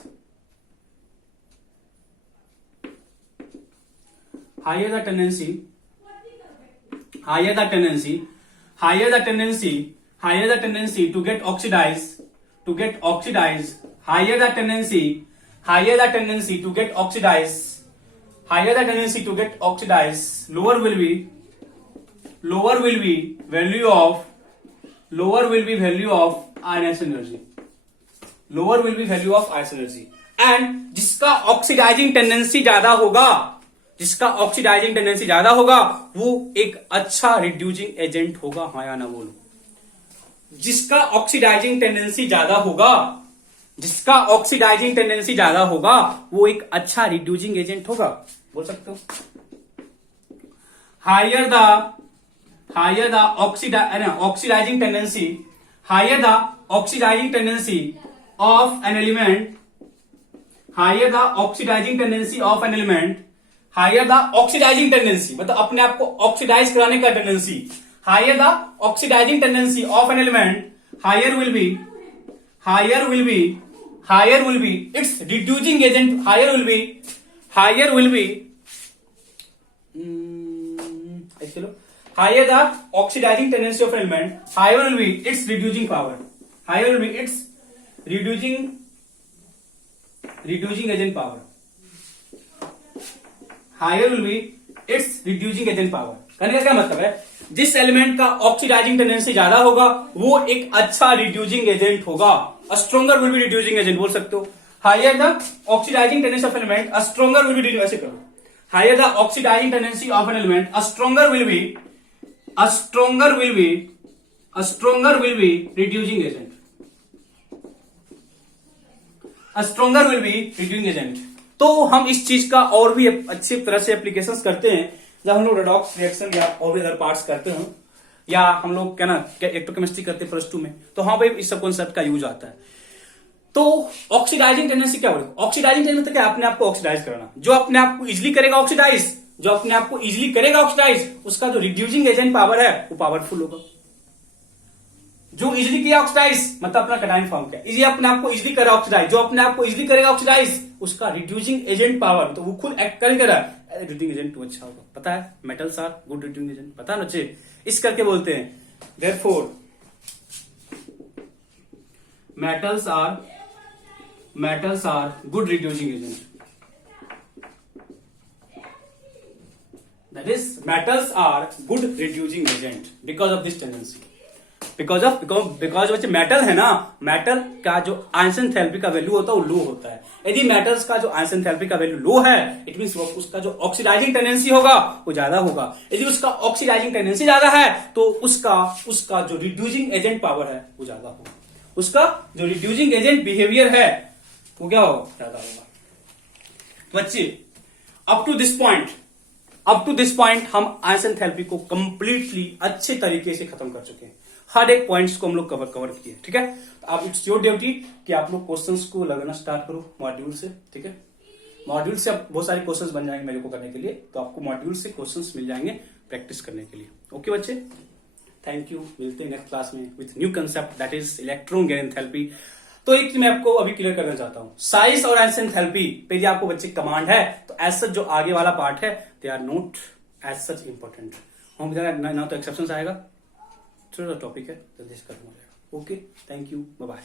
higher the tendency to get oxidized, higher the tendency to get oxidized, lower will be value of Ion's energy, and जिसका oxidising tendency ज्यादा होगा वो एक अच्छा reducing agent होगा। हाँ या ना बोलो? जिसका ऑक्सीडाइजिंग टेंडेंसी ज्यादा होगा वो एक अच्छा रिड्यूसिंग एजेंट होगा। बोल सकते हो? higher the oxidizing tendency, higher the oxidizing tendency of an element, higher the oxidizing tendency of an element, higher the oxidizing tendency मतलब अपने आप को ऑक्सीडाइज कराने का tendency, higher the oxidizing tendency of an element, higher will be its reducing agent, higher will be higher the oxidizing tendency of an element, higher will be its reducing power, higher will be its reducing agent power, higher will be its reducing agent power। कहने का क्या मतलब है, जिस element का oxidising tendency ज्यादा होगा वो एक अच्छा रिड्यूसिंग एजेंट होगा, a stronger will be reducing agent बोल सकते हो। Higher the oxidizing tendency of element, a stronger will be, ऐसे करो, higher the oxidizing tendency of an element, a stronger will be reducing agent, a stronger will be reducing agent. तो हम इस चीज का और भी अच्छी तरह से एप्लीकेशंस करते हैं जब हम लोग रेडॉक्स रिएक्शन या और भी अदर पार्ट्स करते हैं, या हम लोग क्या ना इलेक्ट्रोकेमिस्ट्री करते हैं +2 में, तो हाँ भाई इस सब कॉन्सेप्ट का यूज आता है। तो ऑक्सीडाइजिंग टेंडेंसी क्या बोले, ऑक्सीडाइजिंग टेंडेंसी क्या, अपने आप को ऑक्सीडाइज करना, जो अपने आप को इजिली करेगा ऑक्सीडाइज, उसका जो रिड्यूसिंग एजेंट पावर है वो पावरफुल होगा। जो इजिली किया ऑक्सीडाइज मतलब अपना कटायन फॉर्म क्या, इजी अपने आप को इजिली करा ऑक्सीडाइज, जो अपने आप को इजिली करेगा ऑक्सीडाइज उसका रिड्यूसिंग एजेंट पावर, तो वो खुद एक्ट करेगा, रिड्यूसिंग एजेंट तो अच्छा होगा। पता है metals are good reducing agent, पता है ना बच्चे, इस करके बोलते हैं therefore metals are good reducing agent, that is metals are good reducing agent because of this tendency, because बच्चे मेटल है ना, मेटल का जो आइसेंथैल्पी का वैल्यू होता है वो लो होता है। यदि मेटल्स का जो आइसेंथैल्पी का वैल्यू लो है इट मींस उसका जो ऑक्सीडाइजिंग टेंडेंसी होगा वो ज्यादा होगा। यदि उसका ऑक्सीडाइजिंग टेंडेंसी ज्यादा है तो उसका जो रिड्यूसिंग एजेंट पावर है वो ज्यादा होगा, उसका जो रिड्यूसिंग एजेंट बिहेवियर है वो क्या होगा, ज्यादा होगा। बच्चे अप टू दिस पॉइंट हम आइसेंथैल्पी को कंप्लीटली अच्छे तरीके से खत्म कर चुके हैं, हर एक पॉइंट्स को हम लोग कवर किए, ठीक है। तो अब इट्स योर ड्यूटी कि आप लोग क्वेश्चंस को लगाना स्टार्ट करो मॉड्यूल से, ठीक है। मॉड्यूल से अब बहुत सारे क्वेश्चंस बन जाएंगे मेरे को करने के लिए, तो आपको मॉड्यूल से क्वेश्चंस मिल जाएंगे प्रैक्टिस करने के लिए। ओके बच्चे, थैंक यू, मिलते हैं नेक्स्ट क्लास में with new concept that is electron gain enthalpy. तो एक मैं आपको अभी क्लियर करना चाहता हूं, साइज और एंथैल्पी पे यदि आपको बच्चे कमांड है तो एज सच जो आगे वाला पार्ट है they are not as such important, हम ना तो एक्सेप्शन आएगा, छोटा टॉपिक है, जल्दी से खत्म हो जाएगा। Okay, thank you, bye bye.